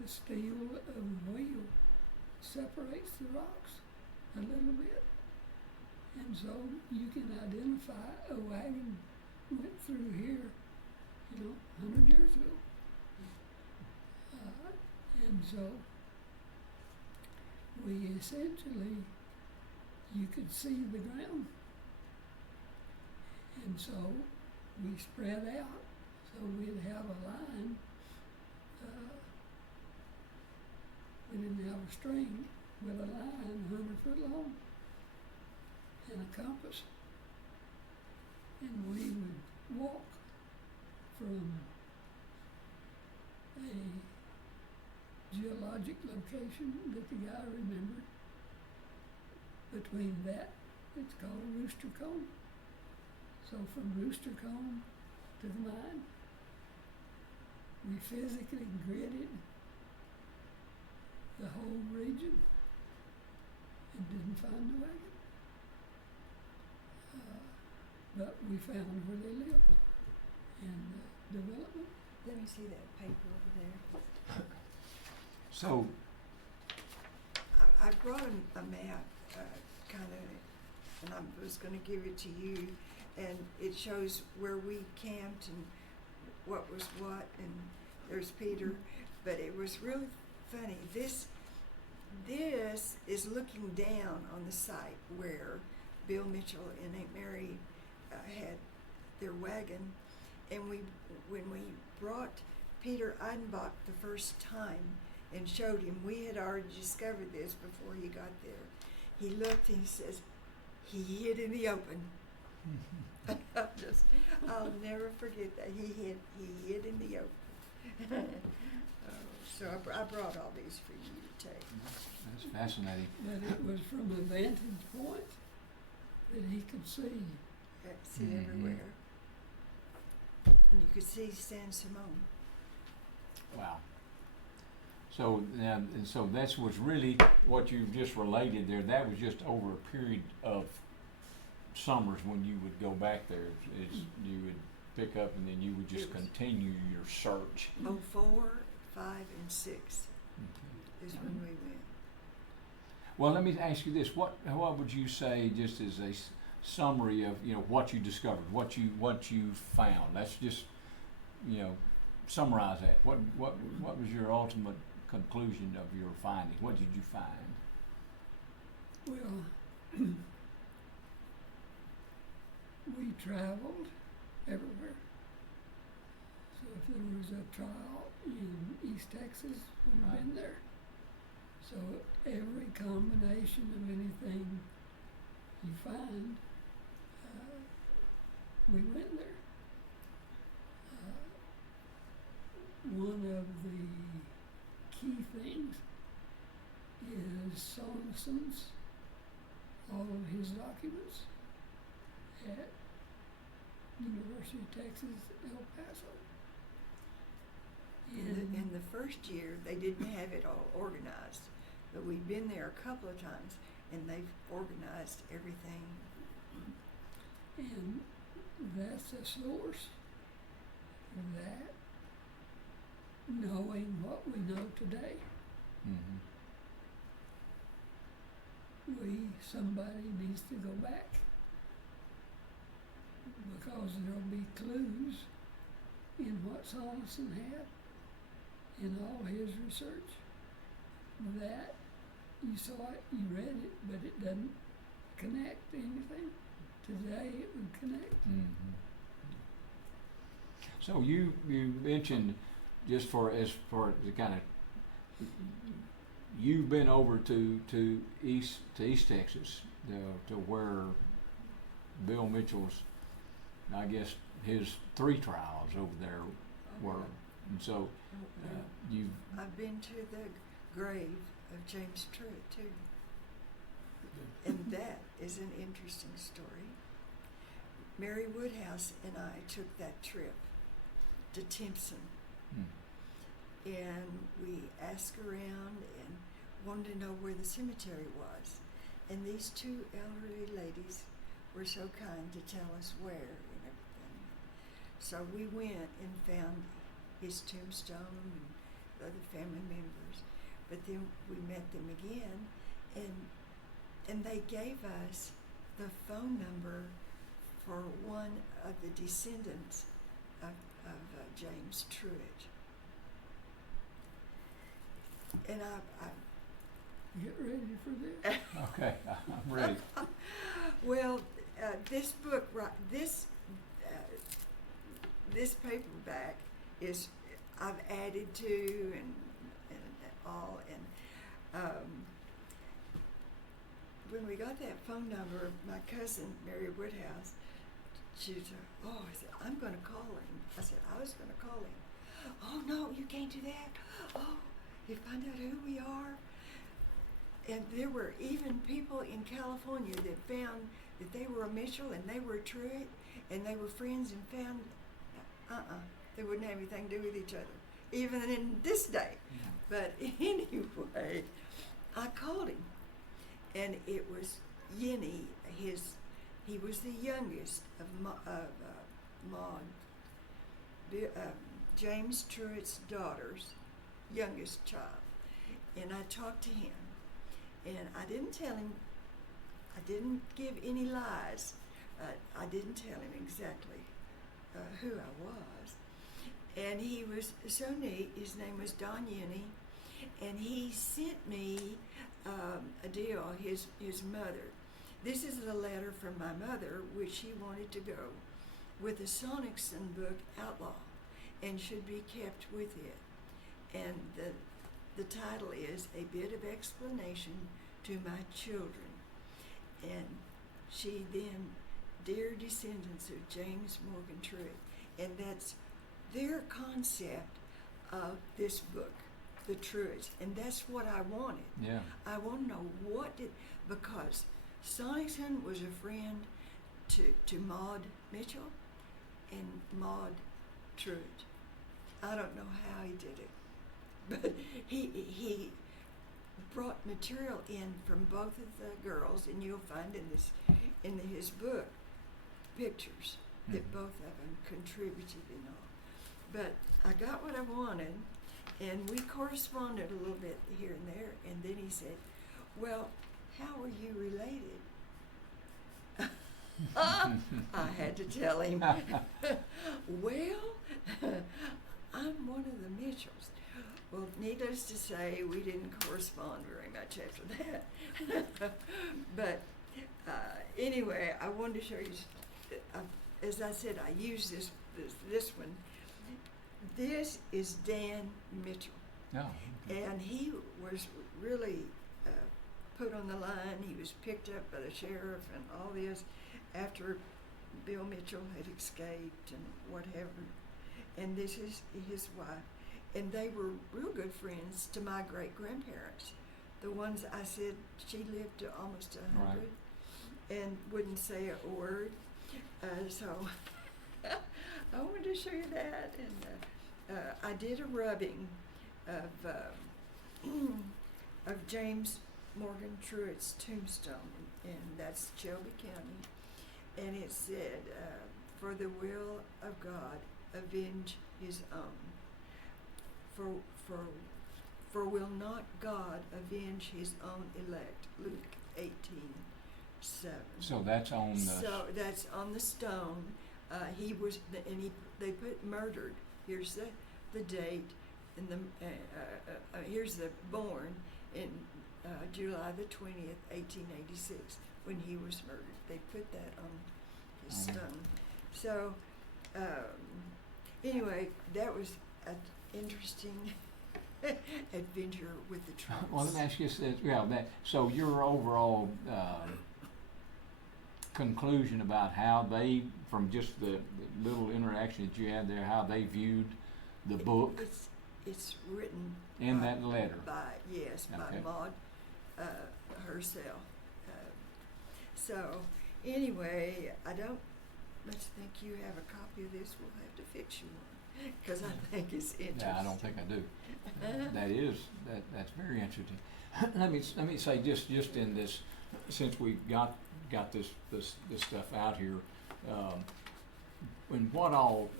the steel of the wheel separates the rocks a little bit, and so you can identify a wagon went through here, 100 years ago. And so we essentially, you could see the ground. And so we spread out, so we'd have a line. We didn't have a string, but a line 100 foot long and a compass. And we would walk from a geologic location that the guy remembered. Between that, it's called Rooster Cone. So from Rooster Cone to the mine, we physically gridded the whole region and didn't find the wagon. But we found where they lived and development. Let me see that paper over there. So I brought a map, and I was going to give it to you, and it shows where we camped and what was what, and there's Peter, but it was really funny. This is looking down on the site where Bill Mitchell and Aunt Mary had their wagon, and when we brought Peter Eidenbach the first time and showed him, we had already discovered this before he got there. He looked and he says, he hid in the open. I'll never forget that. He hid in the open. So I brought all these for you to take. That's fascinating. But it was from a vantage point that he could see. See it everywhere. And you could see San Simon. Wow. So now, and so that's was really what you just related there. That was just over a period of summers when you would go back there. You would pick up and then you would just continue your search. 04, 5, and 6 is when we went. Well, let me ask you this: what would you say, just as a summary of what you discovered, what you found? Let's just summarize that. What was your ultimate conclusion of your finding? What did you find? Well, we traveled everywhere. So if there was a trial in East Texas, we've been there. So every combination of anything you find, we went there. One of the key things is Sonneson's, all of his documents at University of Texas, El Paso. In the first year, they didn't have it all organized, but we'd been there a couple of times, and they've organized everything. And that's a source for that, knowing what we know today. Mm-hmm. Somebody needs to go back, because there'll be clues in what Sonneson had in all his research that you saw it, you read it, but it doesn't connect to anything. Today it would connect. Mm-hmm. So you mentioned, just for the kind of, you've been over to East Texas, to where Bill Mitchell's, I guess, his 3 trials over there were, and so you've. I've been to the grave of James Truitt too, and that is an interesting story. Mary Woodhouse and I took that trip to Timpson, and we asked around and wanted to know where the cemetery was, and these 2 elderly ladies were so kind to tell us where and everything. So we went and found his tombstone and the other family members, but then we met them again, and they gave us the phone number for one of the descendants of James Truitt. And I Get ready for this. Okay, I'm ready. Well, this book, this paperback is I've added to and all, and when we got that phone number, my cousin Mary Woodhouse, she said, "Oh," I said, "I'm going to call him." I said, "I was going to call him." "Oh no, you can't do that. Oh, you find out who we are." And there were even people in California that found that they were a Mitchell and they were a Truitt and they were friends, and found they wouldn't have anything to do with each other, even in this day. Yeah. But anyway, I called him, and it was Yenny. He was the youngest of Maud, James Truitt's daughter's youngest child, and I talked to him. And I didn't tell him, I didn't give any lies. I didn't tell him exactly who I was. And he was so neat. His name was Don Uni, and he sent me a deal. His mother. This is a letter from my mother, which she wanted to go with the Sonicson book Outlaw, and should be kept with it. And the title is A Bit of Explanation to My Children. And she then, Dear Descendants of James Morgan Truett, and that's their concept of this book, the Truetts, and that's what I wanted. Yeah. I want to know because Sonicson was a friend to Maud Mitchell and Maud Truett. I don't know how he did it, but he brought material in from both of the girls, and you'll find in his book pictures that both of them contributed and all. But I got what I wanted, and we corresponded a little bit here and there, and then he said, well, how are you related? I had to tell him, well, I'm one of the Mitchells. Well, needless to say, we didn't correspond very much after that. But anyway, I wanted to show you, as I said, I used this one. This is Dan Mitchell. Oh. And he was really put on the line. He was picked up by the sheriff and all this after Bill Mitchell had escaped and whatever. And this is his wife. And they were real good friends to my great-grandparents. The ones I said she lived to almost 100 and wouldn't say a word. So I wanted to show you that. And I did a rubbing of James Morgan Truett's tombstone, and that's Shelby County. And it said, for the will of God, avenge his own. For will not God avenge his own elect? Luke 18:7. So that's on the. So that's on the stone. He was, and they put murdered. Here's the date, and here's the born in July the 20th, 1886, when he was murdered. They put that on his stone. So anyway, that was an interesting adventure with the Trumps. Well, let me ask you this. So your overall conclusion about how they, from just the little interaction that you had there, how they viewed the book. It's written in that letter. By Maud herself. So anyway, I don't much think you have a copy of this. We'll have to fix you one because I think it's interesting. Yeah, I don't think I do. That's very interesting. Let me say just in this, since we've got this stuff out here, in what all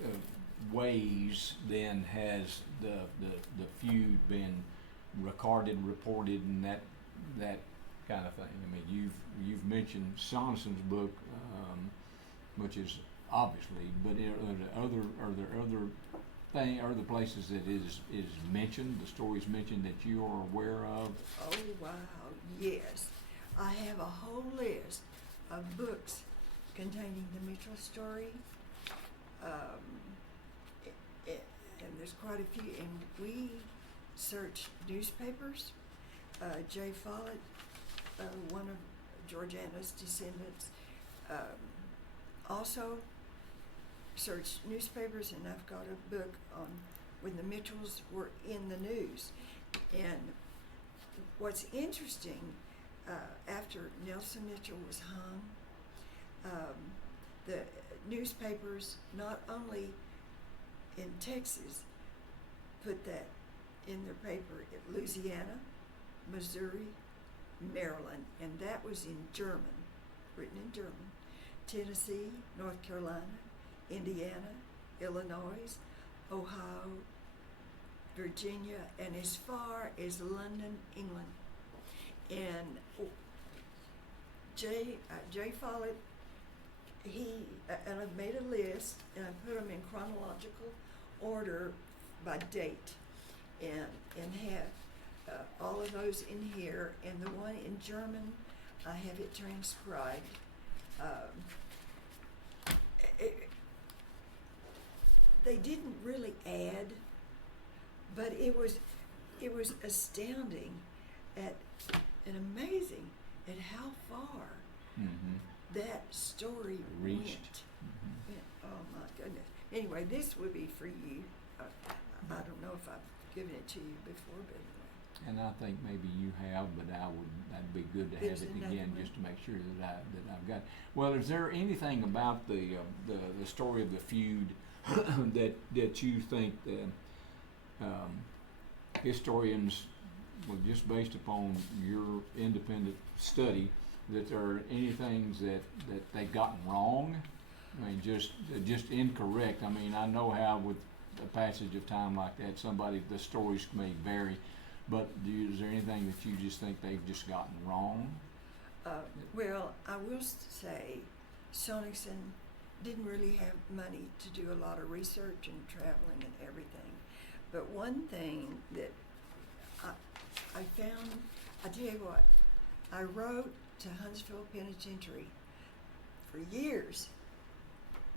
ways then has the feud been recorded, reported, and that kind of thing? I mean, you've mentioned Sonson's book, which is obviously, but are there other places that is mentioned, the stories mentioned that you are aware of? Oh wow, yes. I have a whole list of books containing the Mitchell story. And there's quite a few, and we searched newspapers. Jay Follett, one of Georgiana's descendants, also searched newspapers, and I've got a book on when the Mitchells were in the news. And what's interesting, after Nelson Mitchell was hung, the newspapers, not only in Texas, put that in their paper in Louisiana, Missouri, Maryland, and that was in German, written in German, Tennessee, North Carolina, Indiana, Illinois, Ohio, Virginia, and as far as London, England. And Jay Follett, and I've made a list, and I put them in chronological order by date, and have all of those in here, and the one in German, I have it transcribed. They didn't really add, but it was astounding and amazing at how far that story Reached. went. Oh my goodness. Anyway, this would be for you. I don't know if I've given it to you before, but anyway. And I think maybe you have, but that'd be good to There's have it another again one. just to make sure that I've got. Well, is there anything about the story of the feud that you think the historians, well, just based upon your independent study, that there are any things that they've gotten wrong? I mean, just incorrect. I mean, I know how with a passage of time like that, the stories may vary, but is there anything that you just think they've just gotten wrong? Well, I will say, Sonicson didn't really have money to do a lot of research and traveling and everything. But one thing that I found, I tell you what, I wrote to Huntsville Penitentiary for years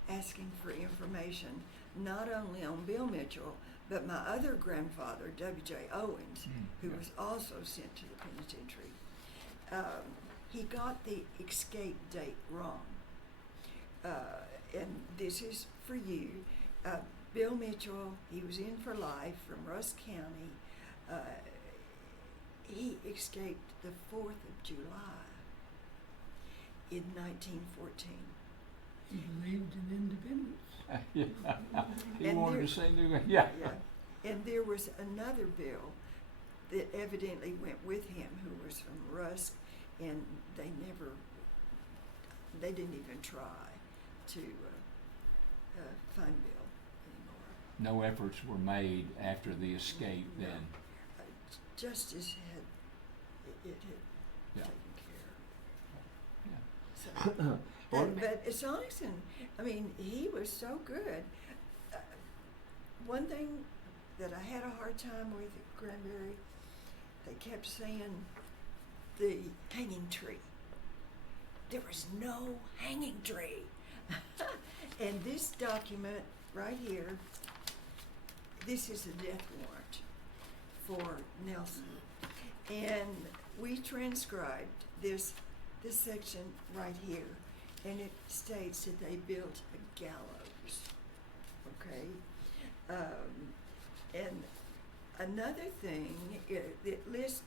asking for information, not only on Bill Mitchell, but my other grandfather, W.J. Owens, who was also sent to the penitentiary. He got the escape date wrong. And this is for you. Bill Mitchell, he was in for life from Rusk County. He escaped the 4th of July in 1914. He believed in independence. Yeah. He And wanted there- to say new. Yeah. And there was another Bill that evidently went with him who was from Rusk, and they didn't even try to find Bill anymore. No efforts were made after the escape No. then. Justice had Yeah. taken care Yeah. of. So, Well, but Sonicson, I mean, he was so good. One thing that I had a hard time with at Granbury, they kept saying the hanging tree. There was no hanging tree. And this document right here, this is a death warrant for Nelson. And we transcribed this section right here, and it states that they built a gallows. Okay? And another thing, it lists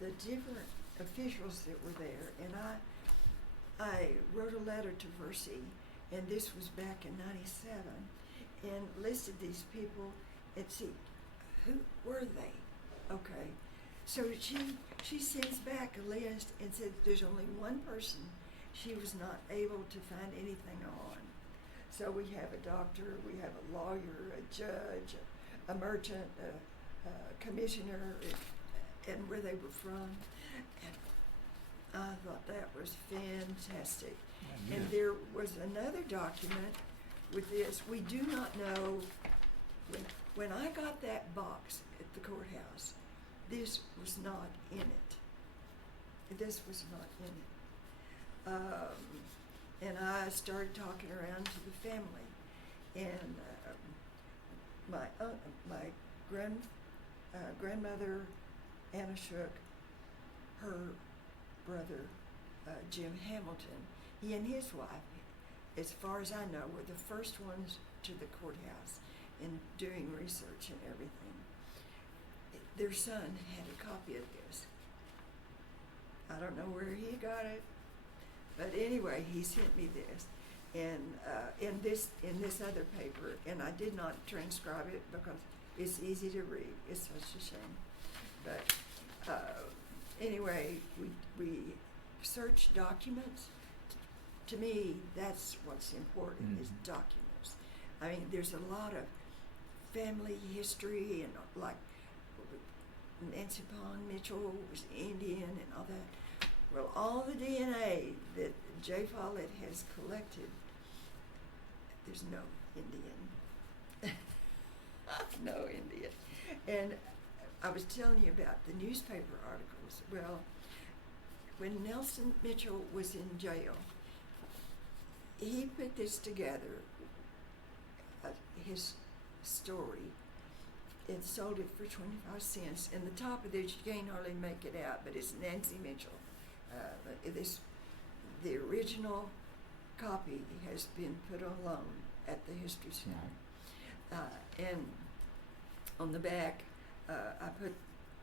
the different officials that were there, and I wrote a letter to Versi, and this was back in '97, and listed these people and see who were they. Okay, so she sends back a list and said there's only one person she was not able to find anything on. So we have a doctor, we have a lawyer, a judge, a merchant, a commissioner, and where they were from. And I thought that was fantastic. Yeah, And there was another document with this. We do not know, when I got that box at the courthouse, this was not in it. This was not in it. And I started talking around to the family, and my grandmother Anna Shook, her brother Jim Hamilton, he and his wife, as far as I know, were the first ones to the courthouse in doing research and everything. Their son had a copy of this. I don't know where he got it, but anyway, he sent me this, and in this other paper, and I did not transcribe it because it's easy to read. It's such a shame, but anyway, we search documents. To me, that's what's important, is documents. I mean, there's a lot of family history, and like Nancy Pond Mitchell was Indian and all that. Well, all the DNA that J. Follett has collected, there's no Indian. No, India. And I was telling you about the newspaper articles. Well, when Nelson Mitchell was in jail, he put this together, his story, and sold it for 25 cents. And the top of this, you can't hardly make it out, but it's Nancy Mitchell. The original copy has been put on loan at the History Center. And on the back, I put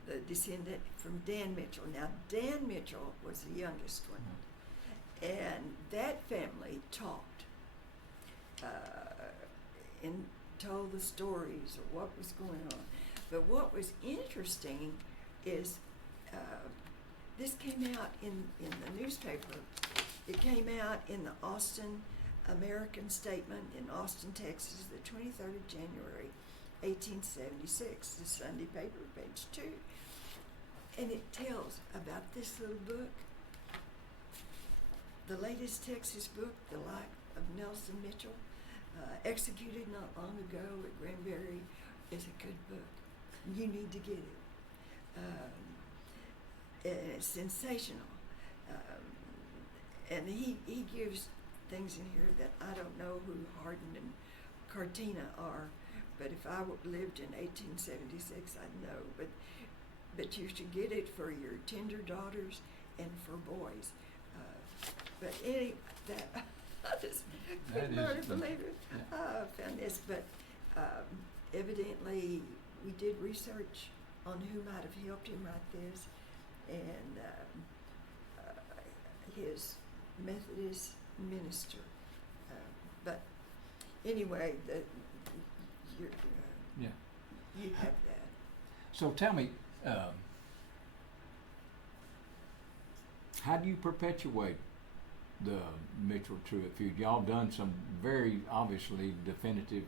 the descendant from Dan Mitchell. Now, Dan Mitchell was the youngest one. And that family talked and told the stories of what was going on. But what was interesting is this came out in the newspaper. It came out in the Austin American Statement in Austin, Texas, the 23rd of January, 1876, the Sunday paper, page 2. And it tells about this little book, the latest Texas book, The Life of Nelson Mitchell, executed not long ago at Granbury, is a good book. You need to get it. And it's sensational. And he gives things in here that I don't know who Hardin and Cartina are, but if I lived in 1876, I'd know. But you should get it for your tender daughters and for boys. But any that I just couldn't hardly believe it. I found this, but evidently we did research on who might have helped him write this, and his Methodist minister. But anyway, you have that. So tell me, how do you perpetuate the Mitchell Truett feud? Y'all done some very obviously definitive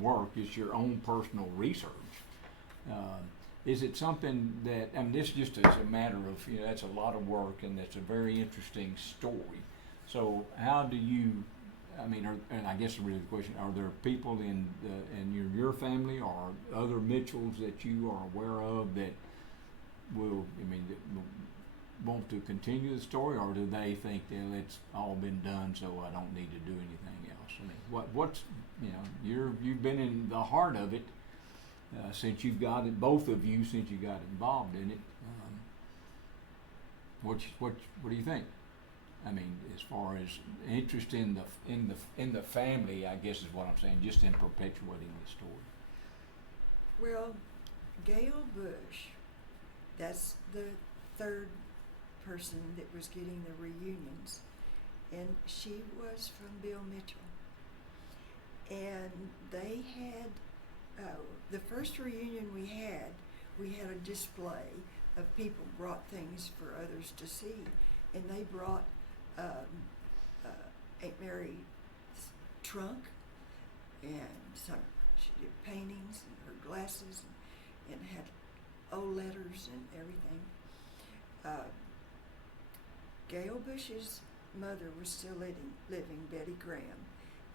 work. It's your own personal research. Is it something that, I mean, this just is a matter of, that's a lot of work and that's a very interesting story. So how do you, and I guess really the question, are there people in your family or other Mitchells that you are aware of that will, that will want to continue the story, or do they think that it's all been done, so I don't need to do anything else? What's you've been in the heart of it since you've got it, both of you, since you got involved in it. What do you think? As far as interest in the family, I guess is what I'm saying, just in perpetuating the story. Well, Gail Bush, that's the third person that was getting the reunions, and she was from Bill Mitchell. And they had the first reunion we had a display of people brought things for others to see, and they brought Aunt Mary's trunk, and she did paintings and her glasses, and had old letters and everything. Gail Bush's mother was still living, Betty Graham,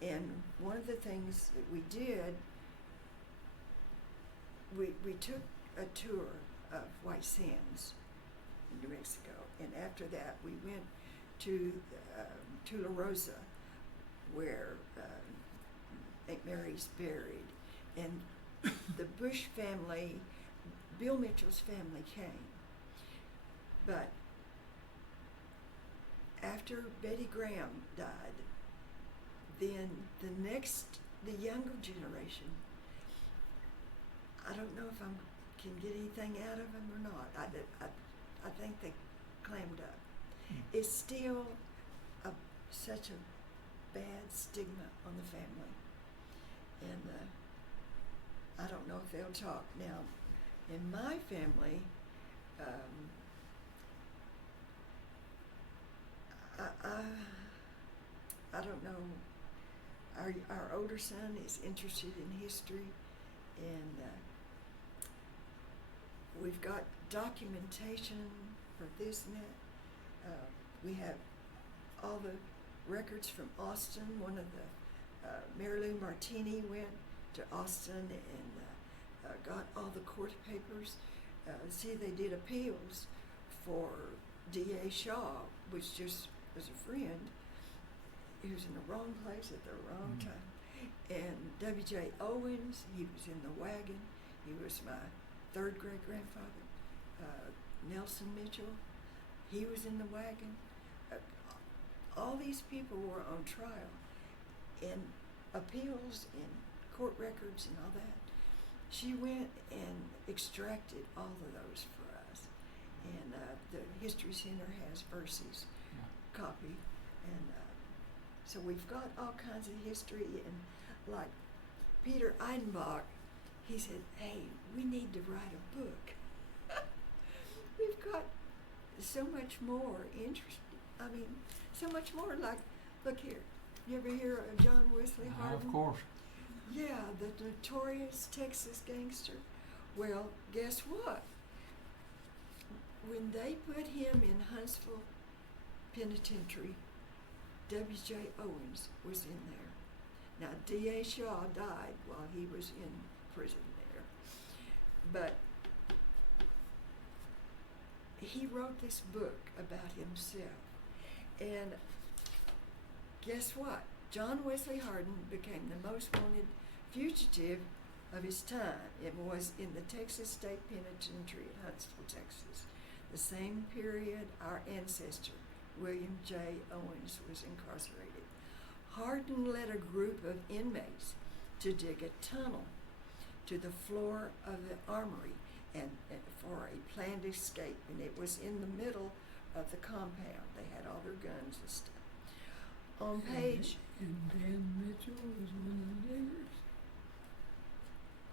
and one of the things that we did, we took a tour of White Sands, New Mexico, and after that we went to Tula Rosa, where Aunt Mary's buried, and the Bush family, Bill Mitchell's family came. But after Betty Graham died, then the younger generation, I don't know if I can get anything out of them or not. I think they clammed up. It's still such a bad stigma on the family, and I don't know if they'll talk now. In my family, I don't know. Our older son is interested in history, and we've got documentation for this and that. We have all the records from Austin. One of the Mary Lou Martini went to Austin and got all the court papers. See, they did appeals for D.A. Shaw, which just was a friend. He was in the wrong place at the wrong time. And W.J. Owens, he was in the wagon. He was my third great-grandfather. Nelson Mitchell, he was in the wagon. All these people were on trial, and appeals and court records and all that. She went and extracted all of those for us, and the History Center has Versy's copy, and so we've got all kinds of history. And like Peter Eidenbach, he said, "Hey, we need to write a book." We've got so much more interest. I mean, so much more. Like, look here. You ever hear of John Wesley Hardin? Of course. Yeah, the notorious Texas gangster. Well, guess what? When they put him in Huntsville Penitentiary, W.J. Owens was in there. Now, D.A. Shaw died while he was in prison there. But he wrote this book about himself. And guess what? John Wesley Hardin became the most wanted fugitive of his time. It was in the Texas State Penitentiary at Huntsville, Texas. The same period our ancestor, William J. Owens, was incarcerated. Hardin led a group of inmates to dig a tunnel to the floor of the armory and for a planned escape, and it was in the middle of the compound. They had all their guns and stuff. On page And Dan Mitchell was one of the diggers.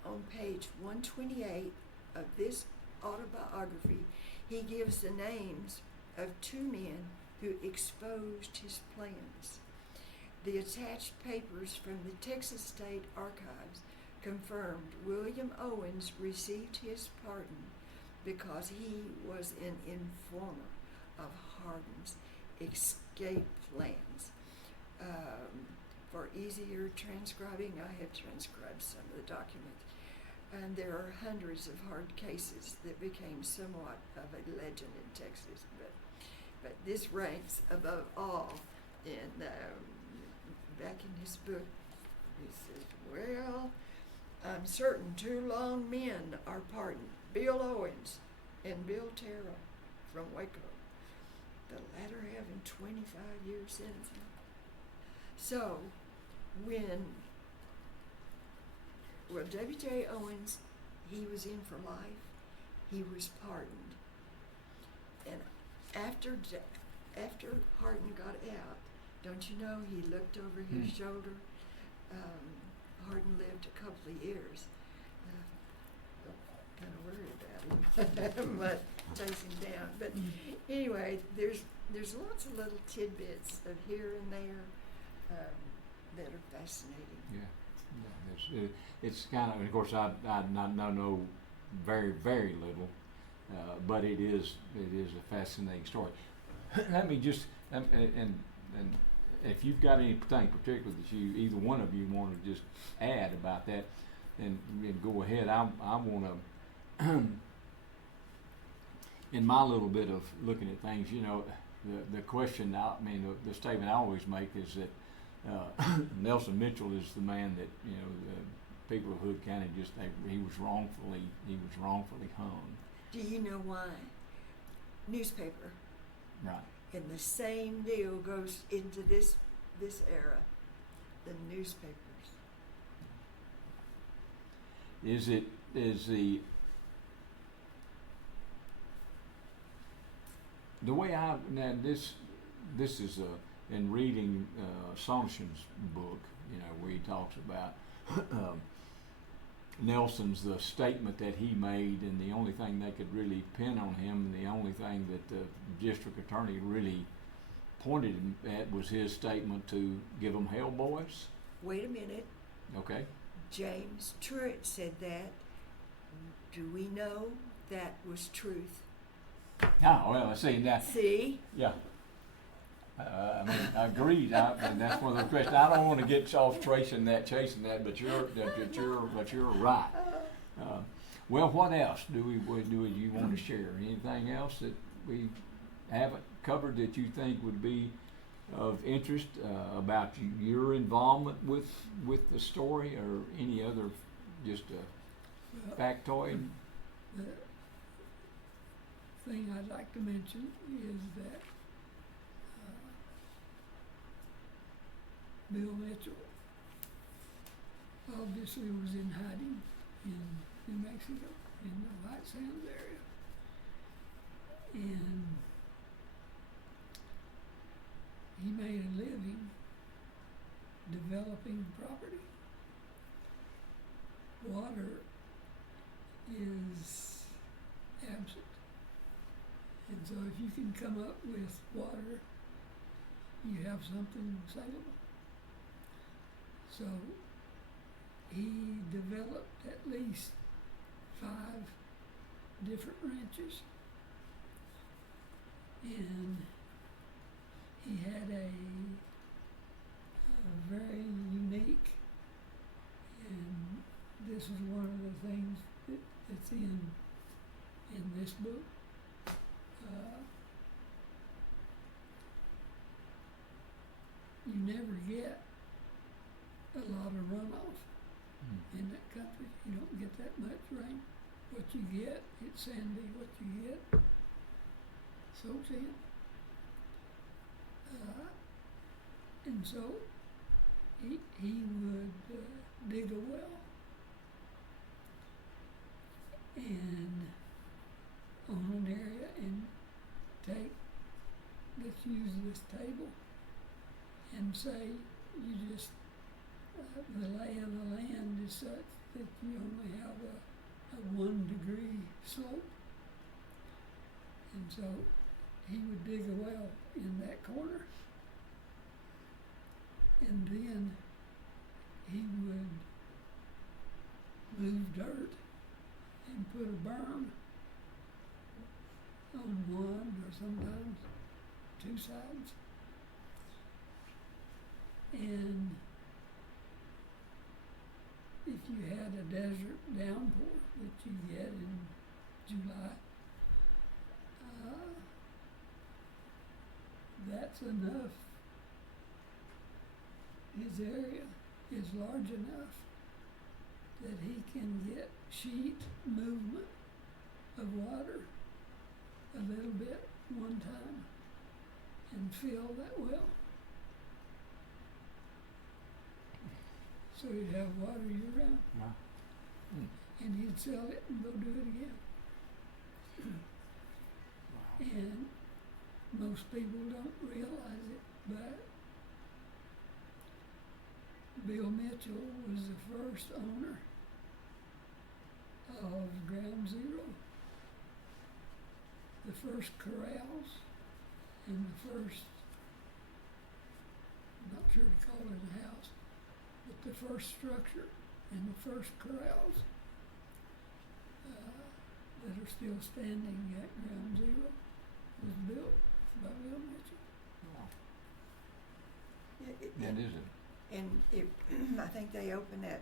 On page 128 of this autobiography, he gives the names of two men who exposed his plans. The attached papers from the Texas State Archives confirmed William Owens received his pardon because he was an informer of Hardin's escape plans. For easier transcribing, I have transcribed some of the documents. And there are hundreds of hard cases that became somewhat of a legend in Texas, but this ranks above all. And back in his book, he says, "Well, I'm certain two long men are pardoned, Bill Owens and Bill Terrell from Waco, the latter having 25 years sentencing." So, W.J. Owens, he was in for life. He was pardoned. And after Hardin got out, don't you know, he looked over his shoulder. Hardin lived a couple of years. Kind of worried about him, but chase him down. But anyway, there's lots of little tidbits of here and there that are fascinating. Yeah, it's kind of course, I know very, very little, but it is a fascinating story. Let me just, and if you've got anything particular that either one of you want to just add about that, then go ahead. I want to, in my little bit of looking at things, the question, the statement I always make is that Nelson Mitchell is the man that the people of Hood County he was wrongfully hung. Do you know why? Newspaper. Right. And the same deal goes into this era, the newspapers. The way this is in reading Sonnenschen's book, where he talks about Nelson's the statement that he made, and the only thing they could really pin on him, and the only thing that the district attorney really pointed him at was his statement to give them hell, boys. Wait a minute. Okay. James Truitt said that. Do we know that was truth? Oh, well, I see that. See? Yeah. I mean, agreed. And that's one of the questions. I don't want to get off chasing that, but you're right. Well, what else do you want to share? Anything else that we haven't covered that you think would be of interest about your involvement with the story, or any other just factoid? The thing I'd like to mention is that Bill Mitchell obviously was in hiding in New Mexico, in the White Sands area. And he made a living developing property. Water is absent. And so if you can come up with water, you have something saleable. So he developed at least 5 different ranches. And he had a very unique, and this is one of the things that's in this book. You never get a lot of runoff in that country. You don't get that much rain. What you get, it's sandy. What you get soaks in. And so he would dig a well and on an area and let's use this table and say you just the lay of the land is such that you only have a 1 degree slope, and so he would dig a well in that corner, and then he would move dirt and put a berm on one or sometimes 2 sides. And if you had a desert downpour, which you get in July, that's enough. His area is large enough that he can get sheet movement of water a little bit one time and fill that well. So he'd have water year round. Wow. And he'd sell it and go do it again. And most people don't realize it, but Bill Mitchell was the first owner of Ground Zero, the first corrals, and the first, I'm not sure to call it a house, but the first structure and the first corrals that are still standing at Ground Zero was built by Bill Mitchell. Wow. It, That is it. And I think they open that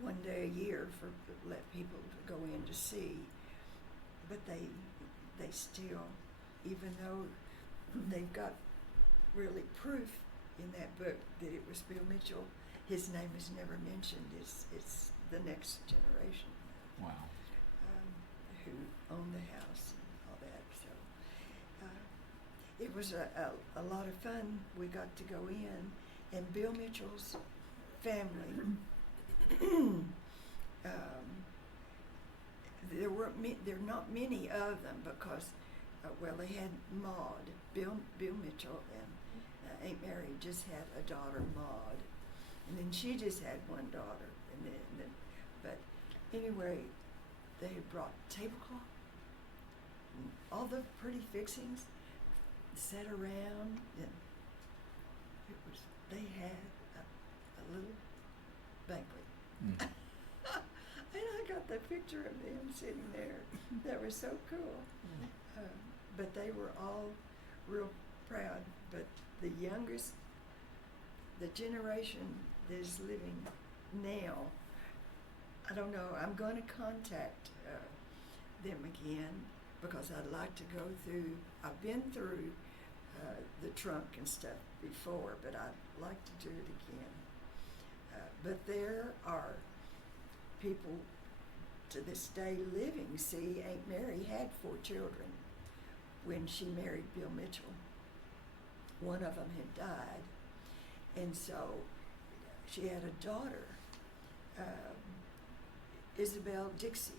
one day a year for let people to go in to see. But they still, even though they've got really proof in that book that it was Bill Mitchell, his name is never mentioned. It's the next generation. Wow. Who owned the house and all that. So it was a lot of fun. We got to go in, and Bill Mitchell's family. There are not many of them because, they had Maud, Bill Mitchell, and Aunt Mary just had a daughter, Maud, and then she just had one daughter, and then but anyway, they had brought tablecloth, and all the pretty fixings, set around, and they had a little banquet. And I got the picture of them sitting there. That was so cool. But they were all real proud. But the youngest, the generation that is living now, I don't know. I'm going to contact them again because I'd like to go through. I've been through the trunk and stuff before, but I'd like to do it again. But there are people to this day living. See, Aunt Mary had 4 children when she married Bill Mitchell. One of them had died, and so she had a daughter, Isabel Dixie,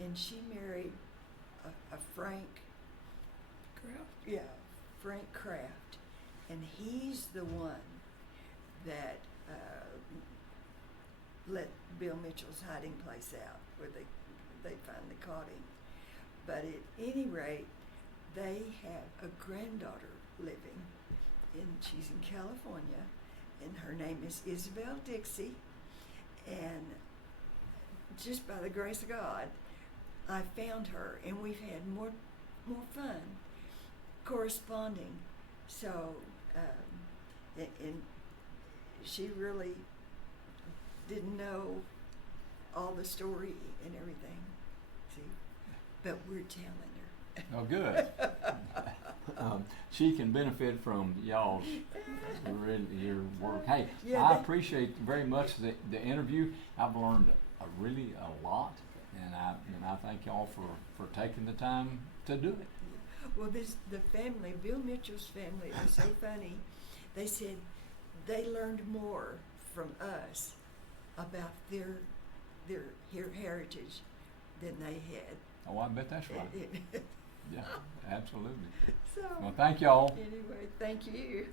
and she married a Frank Kraft, and he's the one that let Bill Mitchell's hiding place out, where they finally caught him. But at any rate, they have a granddaughter living, and she's in California, and her name is Isabel Dixie, and just by the grace of God, I found her, and we've had more fun corresponding. So, and she really didn't know all the story and everything, see, but we're telling her. Oh, good. She can benefit from y'all's your work. Hey, Yeah, I appreciate very much the interview. I've learned really a lot, and I thank y'all for taking the time to do it. Well, the family, Bill Mitchell's family, was so funny. They said they learned more from us about their heritage than they had. Oh, I bet that's right. Yeah, absolutely. So, Well, thank y'all. anyway, thank you.